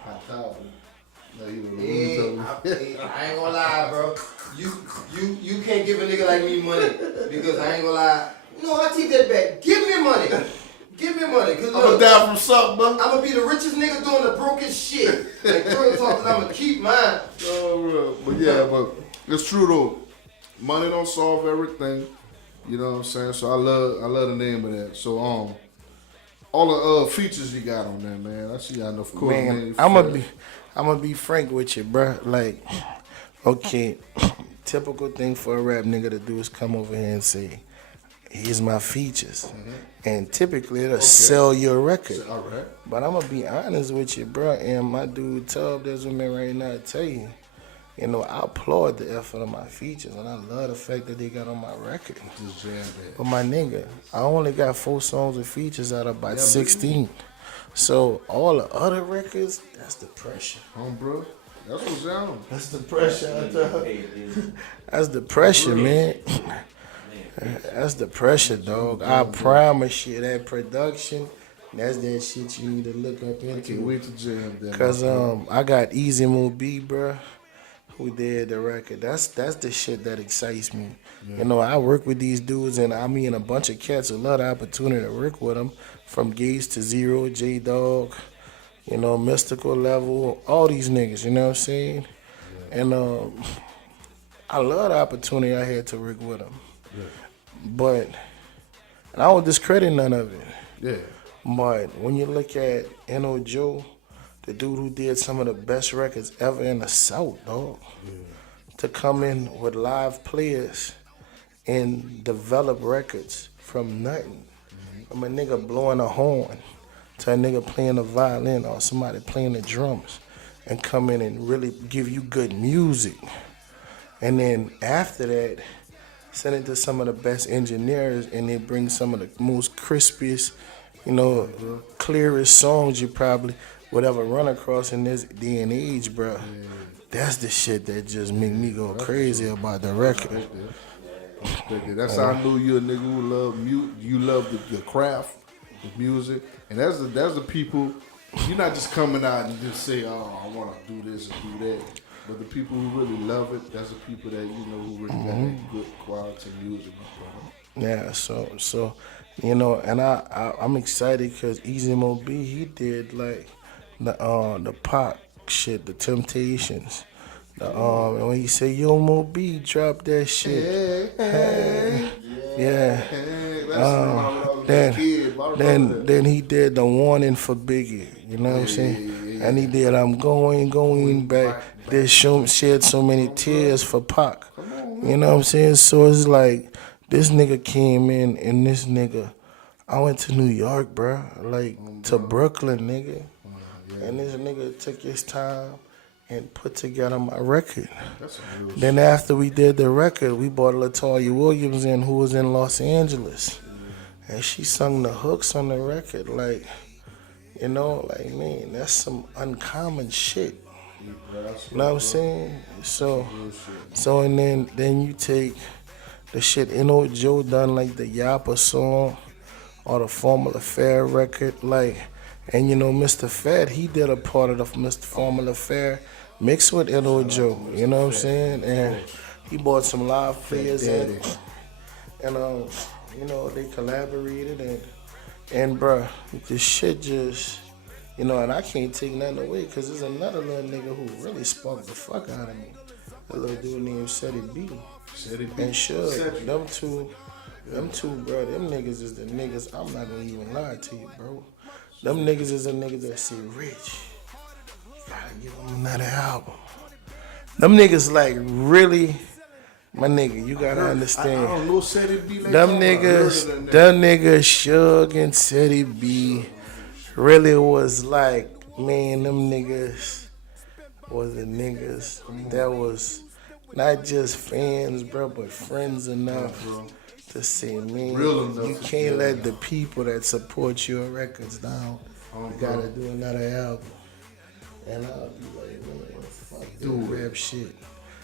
Hot towel. No, you don't know. I ain't gonna lie, bro. You can't give a nigga like me money because I ain't gonna lie. No, I take that back. Give me money. Give me money. Cause I'm gonna die from something, bro. I'm gonna be the richest nigga doing the brokest shit. Like real talk, I'm gonna keep mine. But it's true though. Money don't solve everything. You know what I'm saying? So I love the name of that. So all the features you got on there, man. I see you got enough cool. Man, I'm gonna be frank with you, bruh. Like, okay, typical thing for a rap nigga to do is come over here and say, here's my features. And typically it'll sell your record. All right. But I'm gonna be honest with you, bro. And my dude Tub that's with me right now tell you, You know, I applaud the effort of my features, and I love the fact that they got on my record. Just jam that. But my nigga, I only got 4 songs with features out of about 16. So all the other records, that's the pressure. Bro. That's what's down. That's the pressure. That's the pressure, man. That's the pressure, dog. I promise you, that production, that's that shit you need to look up into. I can't wait to jam that. Cause I got Easy Mo B, bruh, who did the record. That's the shit that excites me. Yeah. You know, I work with these dudes, and I mean a bunch of cats who love the opportunity to work with them, from Gates to Zero, J Dog, you know, Mystical Level, all these niggas. You know what I'm saying? Yeah. And I love the opportunity I had to work with them. Yeah. But and I don't discredit none of it. Yeah. But when you look at N.o.Joe, the dude who did some of the best records ever in the South, dog, to come in with live players and develop records from nothing, from a nigga blowing a horn to a nigga playing the violin or somebody playing the drums, and come in and really give you good music. And then after that, send it to some of the best engineers, and they bring some of the most crispiest, you know, clearest songs you probably would ever run across in this day and age, bro. Yeah. That's the shit that just make me go crazy about the record. That's how I knew you a nigga who love you love the craft, the music, and that's the people. You're not just coming out and just say, "Oh, I want to do this and do that." But the people who really love it, that's the people that you know who really got that good quality music. Yeah, so you know, and I'm excited because Easy Mo B, he did like the Pac shit, the Temptations. And when he say Yo Mo B, drop that shit. Yeah. Then he did the Warning for Biggie. You know what I'm saying? And he did I'm going back. They shed so many tears for Pac. You know what I'm saying? So it's like this nigga came in, and this nigga, I went to New York, bro, like to Brooklyn, nigga. And this nigga took his time and put together my record. Then after we did the record, we brought LaToya Williams in, who was in Los Angeles. And she sung the hooks on the record, like, you know, like, man, that's some uncommon shit. You know what I'm saying? So and then you take the shit N.o.Joe done, like the Yappa song or the Formula Fair record, like, and you know, Mr. Fat, he did a part of the Mr. Formula Fair mixed with N.o.Joe, you know what I'm saying? And he brought some live players in, and you know, they collaborated, and bruh, the shit just, you know, and I can't take nothing away, because there's another little nigga who really sparked the fuck out of me. A little dude named Seti B. And Shug. Them two, bro, them niggas is the niggas, I'm not gonna even lie to you, bro. Them niggas is the niggas that say, Rich, you gotta give them another album. Them niggas like really, my nigga, you gotta understand. I don't know Seti B like them niggas Shug and Seti B really was like, man, them niggas was the niggas that was not just fans, bro, but friends enough to say, man, you can't let the people that support your records down. You gotta do another album. And I'll be like, man, fuck do rap shit.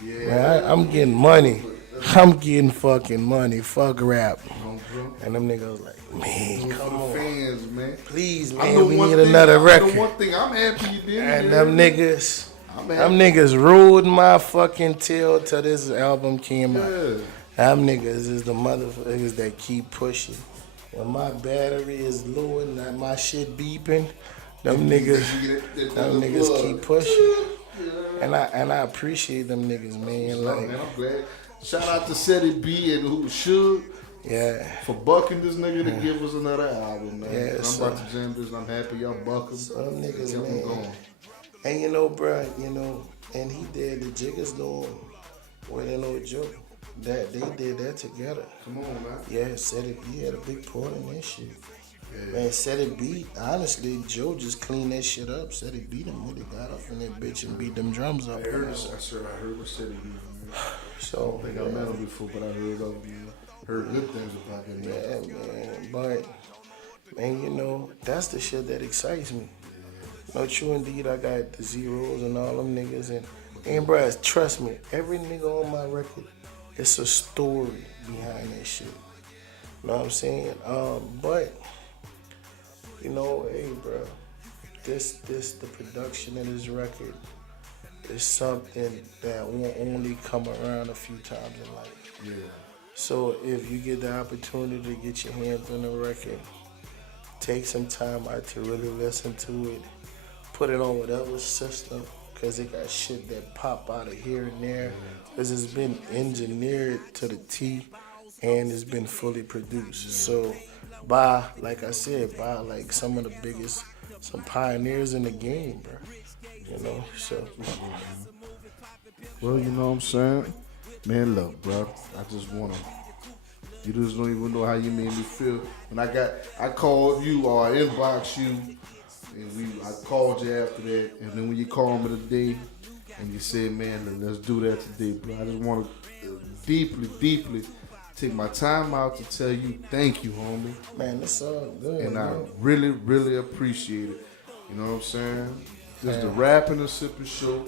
Yeah, man, I'm getting money. I'm getting fucking money. Fuck rap. And them niggas like, man, come on. Fans, man. Please, man, we need another record. One thing I'm happy you did. And them niggas rode my fucking tail till this album came out. Them niggas is the motherfuckers that keep pushing. When my battery is low and my shit beeping, them niggas keep pushing. And I appreciate them niggas, man. Like, man, I'm glad. Shout out to Seti B and who should. Yeah. For bucking this nigga to give us another album, man. Yeah, I'm about to jam this and I'm happy y'all buck him. So them niggas, man. And you know, bro, you know, and he did the Jiggers doing with N.o.Joe. That they did that together. Come on, man. Yeah, Seti B had a big part in that shit. Man, Set It beat. Honestly, Joe just cleaned that shit up. Set It beat him. Really got up in that bitch and beat them drums up. I heard this. I heard what said it. Man. So I think I met him before, but I heard of him. Heard good things about him. Yeah, man. But man, you know, that's the shit that excites me. No, true indeed, I got the zeros and all them niggas and bruh, trust me, every nigga on my record, it's a story behind that shit. You know what I'm saying? But you know, hey, bro, the production of this record is something that won't only come around a few times in life. Yeah. So if you get the opportunity to get your hands on the record, take some time out to really listen to it, put it on whatever system, because it got shit that pop out of here and there, because it's been engineered to the T and it's been fully produced. So by, like I said, by like some of the biggest, some pioneers in the game, bro. You know, so. Well, you know what I'm saying? Man, look, bro, I just want to, you just don't even know how you made me feel. When I called you or I inboxed you, and I called you after that, and then when you called me today, and you said, man, let's do that today, bro. I just want to deeply take my time out to tell you thank you, homie. Man, that's all good. And man. I really appreciate it. You know what I'm saying? This is the Rappin' and Sippin' show.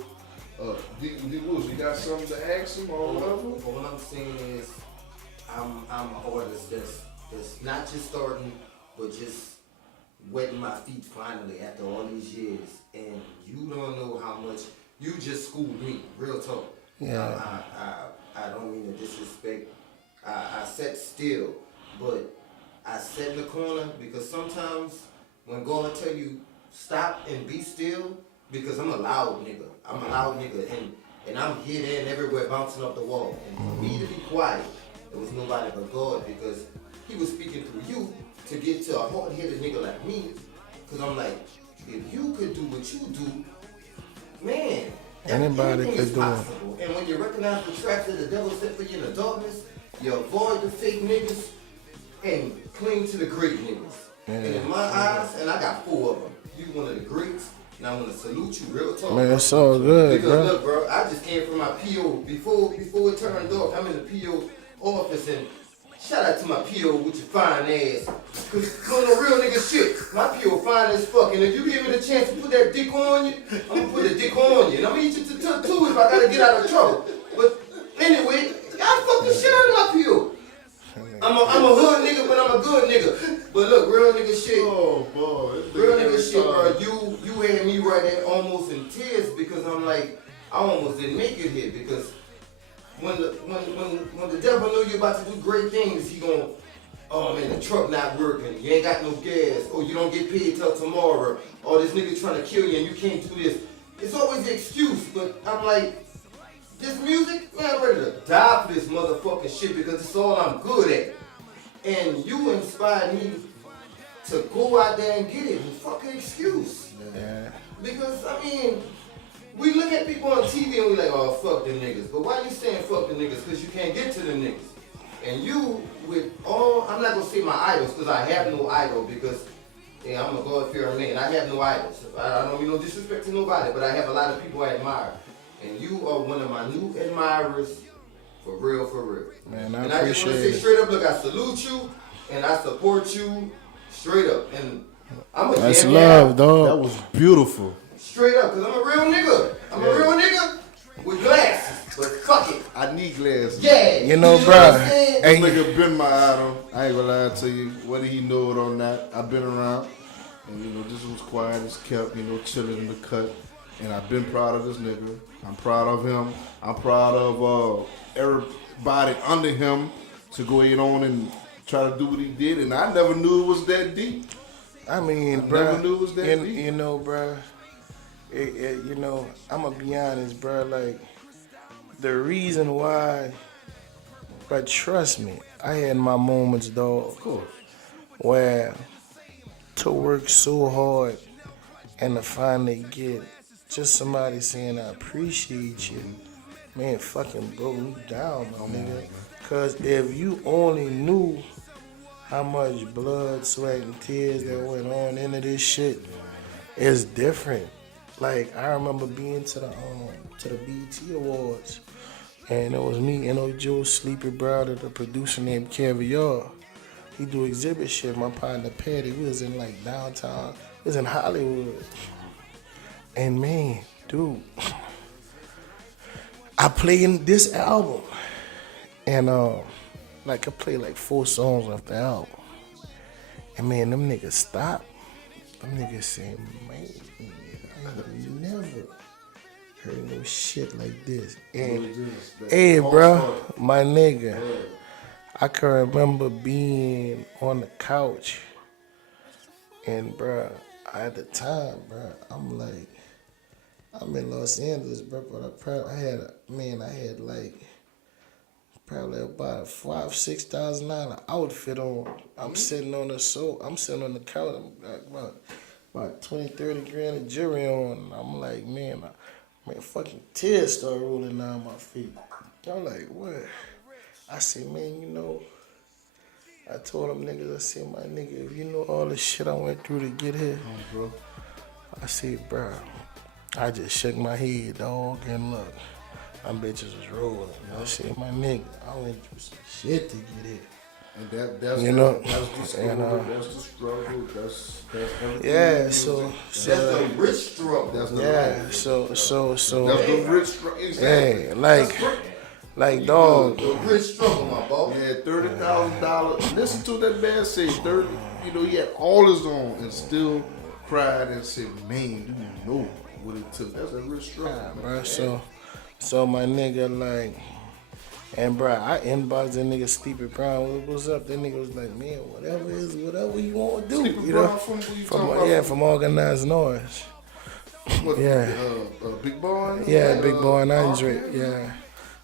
You got something to ask him or whatever? But what I'm saying is, I'm an artist that's not just starting, but just wetting my feet finally after all these years. And you don't know how much you just schooled me, real talk. Yeah. I don't mean to disrespect. I sat still, but I sat in the corner because sometimes when God tell you stop and be still, because I'm a loud nigga, and I'm here, there, and everywhere bouncing up the wall. And for me to be quiet, it was nobody but God, because he was speaking through you to get to a hard-headed nigga like me. Because I'm like, if you could do what you do, man, anybody anything could is do it. possible. And when you recognize the traps that the devil set for you in the darkness, you avoid the fake niggas and cling to the great niggas. Yeah. And in my eyes, and I got 4 of them, you one of the greats. And I want to salute you, real talk. Man, it's all good, because bro. look, bro, I just came from my PO before it turned dark. I'm in the PO office, and shout out to my PO with your fine ass. Cause on the real nigga shit, my PO fine as fuck. And if you give me the chance to put that dick on you, I'm gonna put the dick on you, and I'm gonna eat you to if I gotta get out of trouble. But anyway, y'all fucking shit out of my PO. I'm a hood nigga, but I'm a good nigga. But look, real nigga shit. Oh, boy. Real nigga shit, bro. You had me right there almost in tears because I'm like, I almost didn't make it here because when the devil know you're about to do great things, he gon', oh man, the truck not working, you ain't got no gas, or you don't get paid till tomorrow, or this nigga trying to kill you and you can't do this. It's always an excuse, but I'm like, this music, man, I'm ready to die for this motherfucking shit because it's all I'm good at. And you inspired me to go out there and get it. Fucking excuse. Yeah. Because, I mean, we look at people on TV and we like, oh, fuck them niggas. But why you saying fuck them niggas? Because you can't get to them niggas. And you, with all, I'm not going to say my idols because I have no idol because I'm a God-fearing man. I have no idols. I don't mean no disrespect to nobody, but I have a lot of people I admire. And you are one of my new admirers, for real, for real. Man, I and I just want to say straight up, look, I salute you, and I support you, straight up. And I'm a That's damn love, guy. dog. That was beautiful. Straight up, because I'm a real nigga. I'm a real nigga with glasses, but fuck it. I need glasses. Yeah. You know, what bruh. I'm saying? Hey, This nigga been my idol. I ain't gonna lie to you. Whether he know it or not, I've been around. And you know, this was quiet as kept, you know, chilling in the cut. And I've been proud of this nigga. I'm proud of him. I'm proud of everybody under him to go in on and try to do what he did. And I never knew it was that deep. I mean, I bro, never knew it was that deep. you know, bro, you know, I'm gonna be honest, bro. Like the reason why, but trust me, I had my moments, dog. Of course. Where to work so hard and to finally get just somebody saying I appreciate you, man, fucking broke me down, my nigga. Cause if you only knew how much blood, sweat, and tears that went on into this shit is different. Like I remember being to the BET Awards, and it was me, N.o.Joe, Sleepy Brother, the producer named Caviar. He do exhibit shit. My partner Patty, we was in like downtown, we was in Hollywood, and man, dude, I played this album, and like I played like 4 songs off the album, and man, them niggas stopped. Them niggas said, man, I ain't never heard no shit like this. And hey, bro, my nigga, I can remember being on the couch, and bro, at the time, bro, I'm in Los Angeles, bro, but I had like probably about a $5,000-$6,000 outfit on. I'm sitting on the couch. I'm got about 20-30 grand of jewelry on. And I'm like, man, fucking tears start rolling down my feet. I'm like, what? I said, man, I told them niggas, I said, my nigga, if you know all the shit I went through to get here, bro. I said, bro, I just shook my head, dog, and look. Them bitches was rolling. I said, my nigga, I went through some shit to get here. And that's the struggle. That's the struggle. That's everything. Yeah, so that's the rich struggle. That's the so that's the rich struggle. Exactly. Yeah, like dog. The rich struggle, my boy. He had $30,000. Listen to that man say 30. He had all his own and still cried and said, man, you know what it took. That's a rich struggle, bro. So my nigga, like, and bro, I inboxed that nigga Sleepy Brown. What's up? That nigga was like, man, whatever you want to do. Sleepy Brown from Organized Noise. What, Big Boy? Yeah, Big Boy and Andre. Yeah.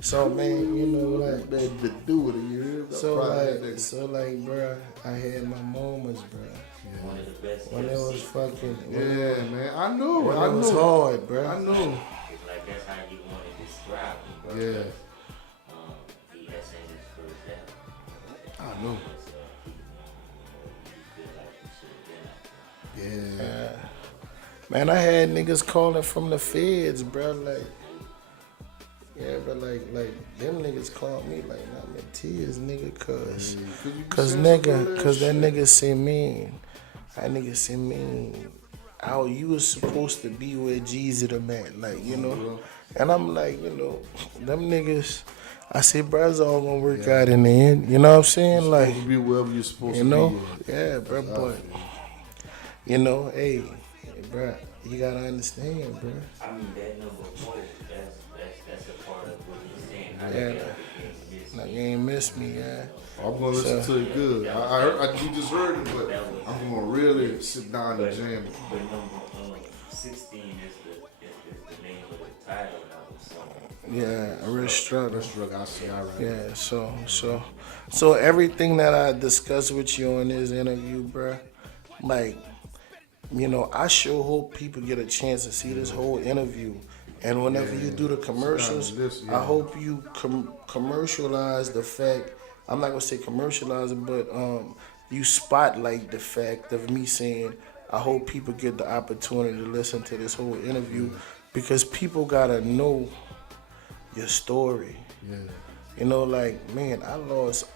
So man, like that to do with it, you hear? So like, bro, I had my moments, bro. Yeah. One of the best. When it was fucking. Yeah, man. I know. When it was hard, bro. I know. It's like that's how you want to describe him, bro. Yeah. He has in his first album. I know. Yeah. Man, I had niggas calling from the feds, bro. Like, yeah, but like them niggas called me like, nah, I'm in tears, nigga, cause that nigga say, man, how you was supposed to be where Jeezy the man, like, and I'm like, them niggas. I say, bro, it's all gonna work out in the end. You know what I'm saying? You're like, supposed to be wherever you're supposed to be. Yeah, bro, but hey, bro, you gotta understand, bro. I mean, that number 4, that's a part of what he's saying. Like, you ain't miss me, yeah. I'm gonna listen to it good. You just heard it, but I'm gonna really sit down and jam it. But number 16 is the name of the title of the song. Yeah, a real struggle. I see. I read. Yeah, so everything that I discussed with you on this interview, bro, like, I sure hope people get a chance to see this whole interview. And whenever you do the commercials, I hope you commercialize the fact, I'm not going to say commercialize it, but you spotlight the fact of me saying, I hope people get the opportunity to listen to this whole interview because people got to know your story. Yeah. Like, man, I lost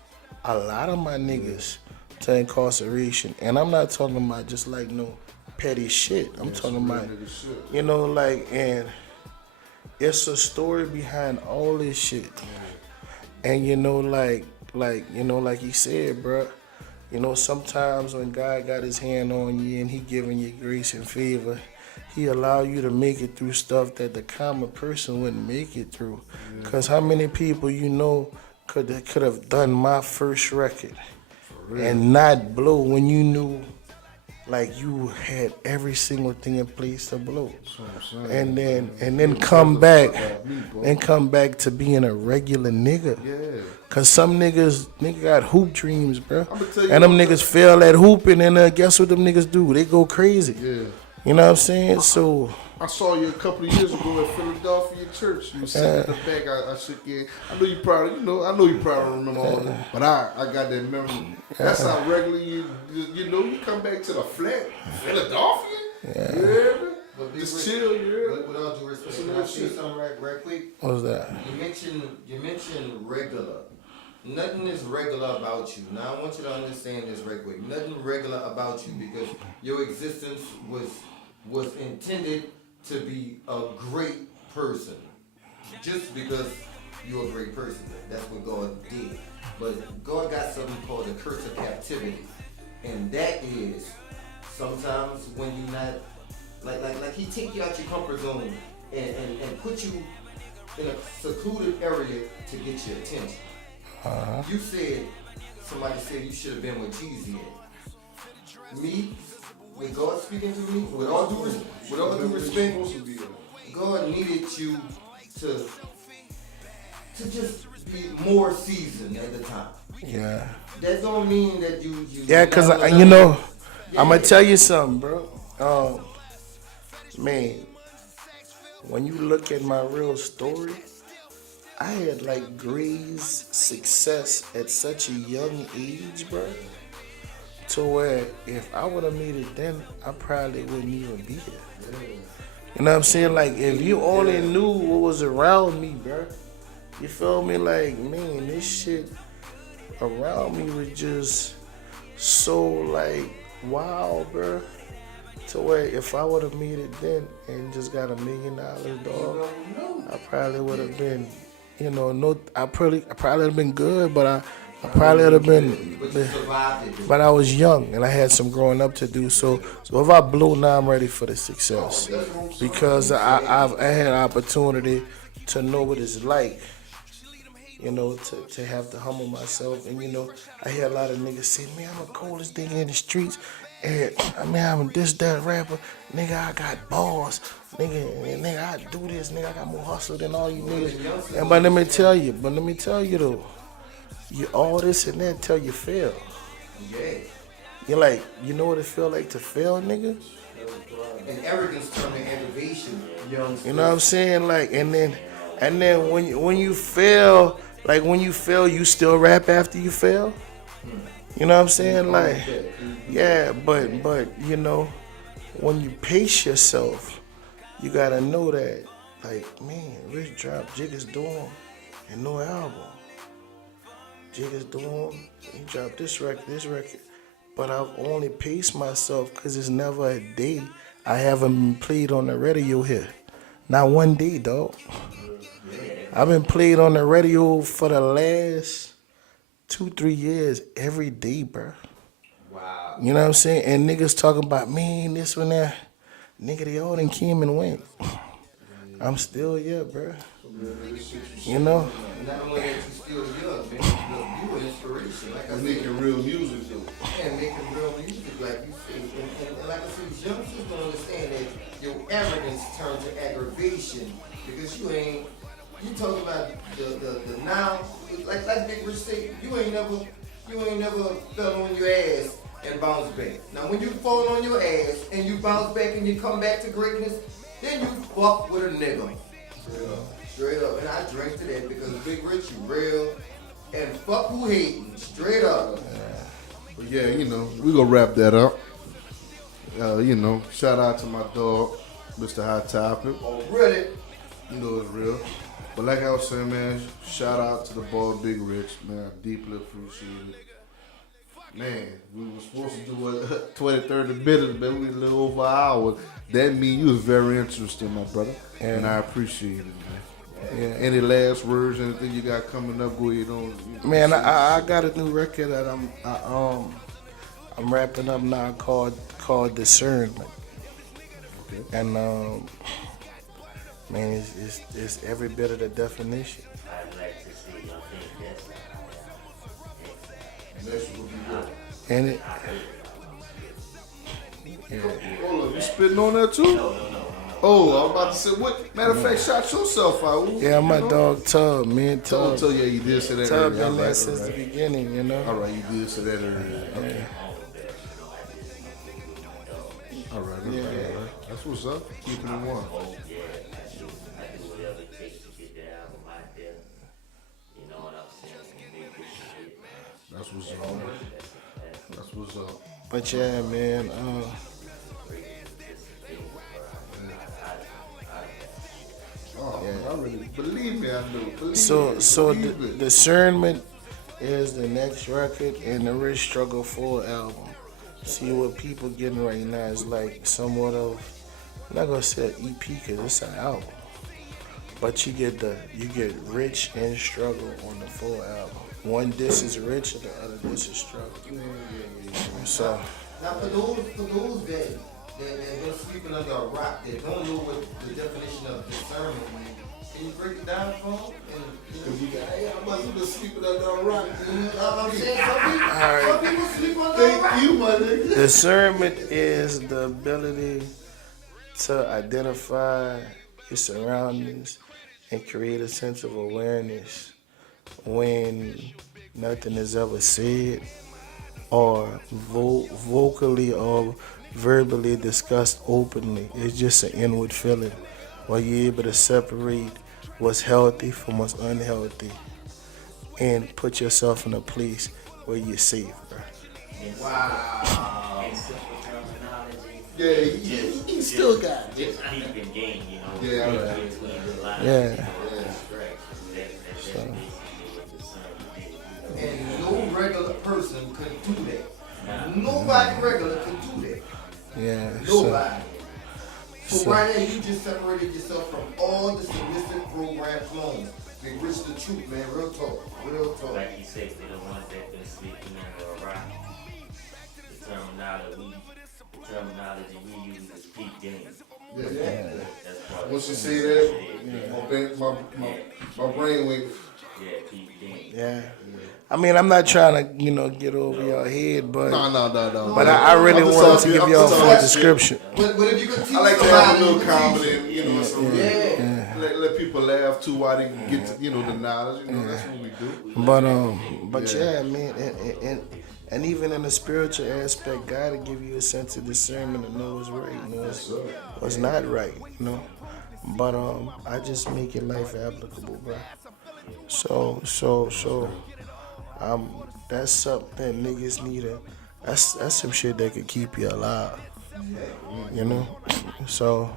a lot of my niggas to incarceration. And I'm not talking about just like no petty shit. I'm talking about, like, and it's a story behind all this shit. And like he said, bro, sometimes when God got his hand on you and he giving you grace and favor, he allow you to make it through stuff that the common person wouldn't make it through. Cause how many people could have done my first record and not blow when you knew like you had every single thing in place to blow, and then come back to being a regular nigga. Yeah. Cause some niggas got hoop dreams, bro, and them niggas fail at hooping, and guess what them niggas do? They go crazy. Yeah. You know what I'm saying? So I saw you a couple of years ago at Philadelphia Church. You were sitting in the back. I shook your hand. I know you probably, I know you probably remember all that. But I got that memory. That's how regularly you come back to the flat, Philadelphia. Yeah. But Just chill, with all due respect, can I say something right quick? what's that? You mentioned regular. Nothing is regular about you. Now I want you to understand this right quick. Nothing regular about you because your existence was intended to be a great person. Just because you're a great person. That's what God did. But God got something called the curse of captivity. And that is sometimes when you're not like he take you out your comfort zone and put you in a secluded area to get your attention. You said, somebody said you should have been with Jeezy at. Me, with God speaking to me, with all due respect, God needed you to just be more seasoned at the time. Yeah. That don't mean that you Yeah, cause I'm gonna tell you something, bro. Man, when you look at my real story, I had like Gray's success at such a young age, bro. To where if I would have made it then, I probably wouldn't even be here. You know what I'm saying? Like if you only knew what was around me, bro. You feel me? Like, man, this shit around me was just so like wow, bro. To where if I would have made it then and just got $1 million, dog, I probably would have been, I probably would have been good, but I probably would have been, but I was young and I had some growing up to do. So if I blew now, I'm ready for the success because I had an opportunity to know what it's like. To have to humble myself. And, I hear a lot of niggas say, man, I'm the coldest nigga in the streets. And, I'm that rapper. Nigga, I got balls. Nigga, I do this. Nigga, I got more hustle than all you niggas. And, but let me tell you, though, you all this and that till you fail. Yeah. You're like, you know what it feel like to fail, nigga? And arrogance turns to aggravation. You know what I'm saying? Like, and then when you fail, like when you fail, you still rap after you fail. You know what I'm saying? Like, yeah, but when you pace yourself, you gotta know that, like, man, Rich dropped Jigga's Doing and no album. Jigga's Doing, he dropped this record. But I've only paced myself because it's never a day I haven't been played on the radio here. Not one day, dog. I've been played on the radio for the last 2-3 years every day, bro. Wow. You know what I'm saying? And niggas talking about, man, this one there. Nigga, they all done came and went. I'm still here, bro. You know? Not only that you still young, man, you an inspiration. Like I said, making real music, though. Yeah, making real music, like you say. And like I said, youngsters don't understand that your arrogance turns to aggravation because you talk about the now, like Big Rich say, you ain't never fell on your ass and bounced back. Now when you fall on your ass and you bounce back and you come back to greatness, then you fuck with a nigga. Straight up. And I drink to that because Big Rich, you real. And fuck who hating. Straight up. But yeah, we gonna wrap that up. Shout out to my dog, Mr. Hot Topic. Already. You know it's real. But like I was saying, man, shout out to the boy Big Rich, man. I deeply appreciate it. Man, we were supposed to do 20, 30 minutes, but we a little over an hour. That means you was very interesting, my brother. And I appreciate it, man. Yeah. Any last words, anything you got coming up, go ahead on. Man, I got a new record that I'm wrapping up now called Discernment. Okay. And man, it's every bit of the definition. I'd like to see your thing And it. Yeah. Hold up, you spitting on that too? No. Oh, I was about to say, what? Matter of fact, shout yourself out. Yeah, my dog Tub, man. Tub. Yeah, you did say that Tub earlier. been there since the beginning, you know. All right, you did say that earlier. Okay. All right. That's what's up. Keeping it one. Oh yeah, I do whatever it takes to get the album out there. You know what I'm saying? Make this shit. That's what's up. That's what's up. But yeah, man. Oh, I really believe me. I do. So Discernment is the next record in the Rich Struggle 4 album. See what people getting right now is like somewhat of, I'm not gonna say an EP because it's an album, but you get Rich and Struggle on the full album. One disc is Rich and the other disc is Struggle. So Now for those that been sleeping under a rock, that don't know what the definition of discernment means, can you break it down for them? And you got, hey, I must have been sleeping under a rock. You know what I'm saying? Some people sleep under a rock. Thank you, my nigga. discernment is the ability to identify your surroundings and create a sense of awareness when nothing is ever said or vocally or verbally discussed openly. It's just an inward feeling where you're able to separate what's healthy from what's unhealthy and put yourself in a place where you're safe, bro. Wow. In simple terminology. Yeah, he still got it. Just keep in game, you know. Yeah, Between right. the lines, Yeah. you know, that's basically what the son did. And no regular person could do that. Nobody regular could do that. Yeah. Nobody. So So- right now, you just separated yourself from all the submissive program clones. Big Rich the truth, man. Real talk. Real talk. Like you said, they're the ones that been sleeping under a rock. The terminology we use is peak game. Yeah. That's part Once you of say that, my brain went. Yeah, peak game. Yeah. I mean, I'm not trying to, get over your head, but No. but I really I'm just wanted to talking- give I'm y'all a just full talking description. But if you could teach I like to somebody, have a little you could teach comedy, them. so Yeah. let people laugh too while they can get to, the knowledge. That's what we do. But yeah, man, and even in the spiritual aspect, God will give you a sense of discernment to know what's right, what's not right, But I just make it life applicable, bro. So that's something niggas need to. That's some shit that could keep you alive, So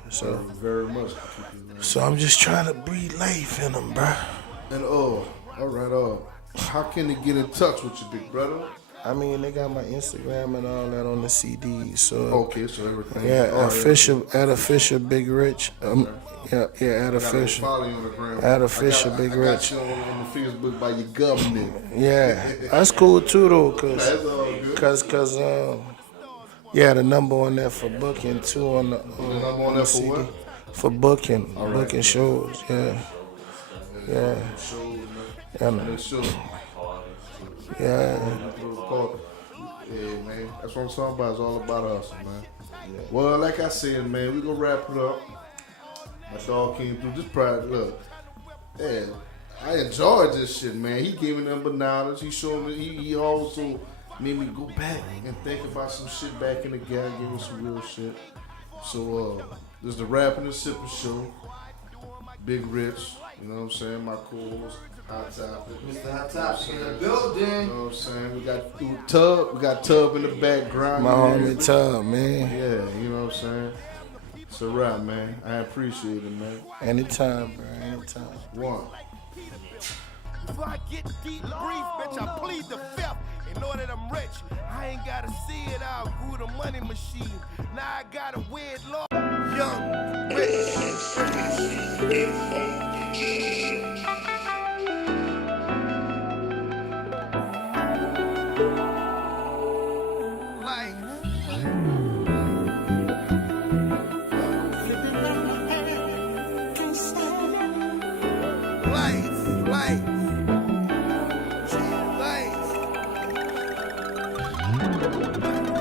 Very much. so I'm just trying to breathe life in them, bro. And all right. How can they get in touch with you, big brother? I mean, they got my Instagram and all that on the CD. So Okay, so everything. yeah, official Big Rich. At official. Follow you on the gram. At official Big I Rich. got you on the Facebook by your government. Yeah, that's cool too though, That's all good. cause the number on there for booking too on the number on there for CD. what? For booking, right. booking shows. Yeah. Shows, man. And, And shows. yeah. Yeah, man. That's what I'm talking about. It's all about us, man. Well, like I said, man, we gonna wrap it up. My dog came through. This pride, look. Yeah, I enjoyed this shit, man. He gave me number knowledge. He showed me. He also made me go back and think about some shit back in the gap. Give me some real shit. So this is the Rappin' and Sippin' show. Big Rich, you know what I'm saying? My co-host, Hot Topic. Mr. Hot Topic in the You building. know what I'm saying? We got Tub in the background. My homie Tub, man. Yeah, you know what I'm saying? It's a wrap, man. I appreciate it, man. Anytime, bro. Anytime. One. Before I get deep brief, bitch, I plead the fifth. And know that I'm rich. I ain't gotta see it out. Grew the money machine. Now I got a weird law. Young,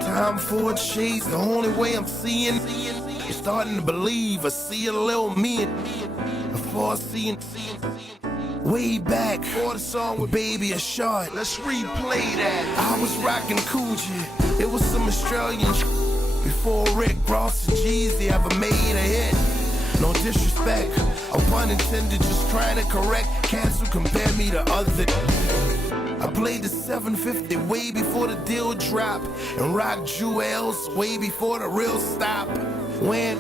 time for shades, the only way I'm seeing. Starting to believe I see a little me before seeing way back for the song with Baby a Shot. Let's replay that. I was rocking Coogee, it was some Australian before Rick Ross and Jeezy ever made a hit. No disrespect, a pun intended, just trying to correct cats who compare me to other. I played the 750 way before the deal drop, and rock jewels way before the real stop. When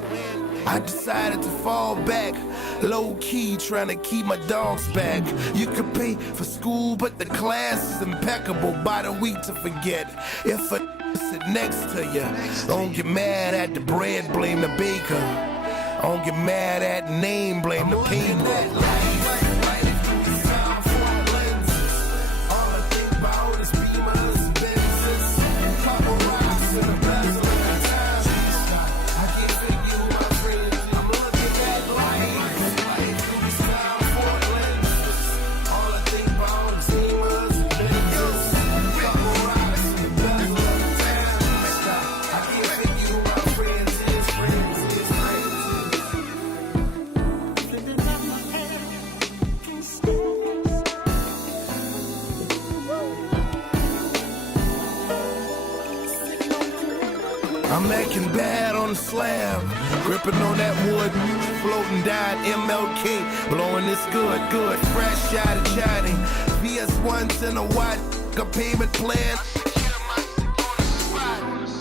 I decided to fall back, low key trying to keep my dogs back. You could pay for school, but the class is impeccable by the week to forget. If a sit next to you, don't get mad at the bread, blame the baker. Don't get mad at the name, blame the paper. I'm acting bad on the slab, gripping on that wood, floating down MLK, blowing this good, fresh out of Johnny. PS1s in a white, a payment plan.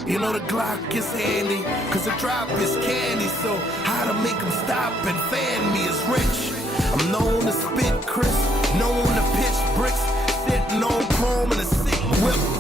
You know the Glock is handy, cause the drop is candy, so how to make them stop and fan me is rich. I'm known to spit crisp, known to pitch bricks, sitting on chrome in a sick whip.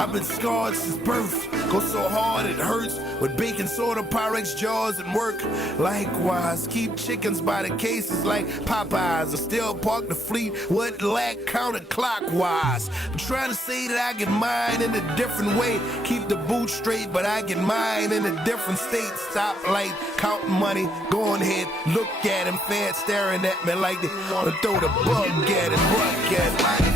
I've been scarred since birth, go so hard it hurts, with baking soda, Pyrex jars and work. Likewise, keep chickens by the cases like Popeyes, or still park the fleet with lack counterclockwise. I'm trying to say that I get mine in a different way, keep the boot straight, but I get mine in a different state. Stop light, counting money, go on ahead, look at him, fans staring at me like they wanna throw the bug at it, buck at it.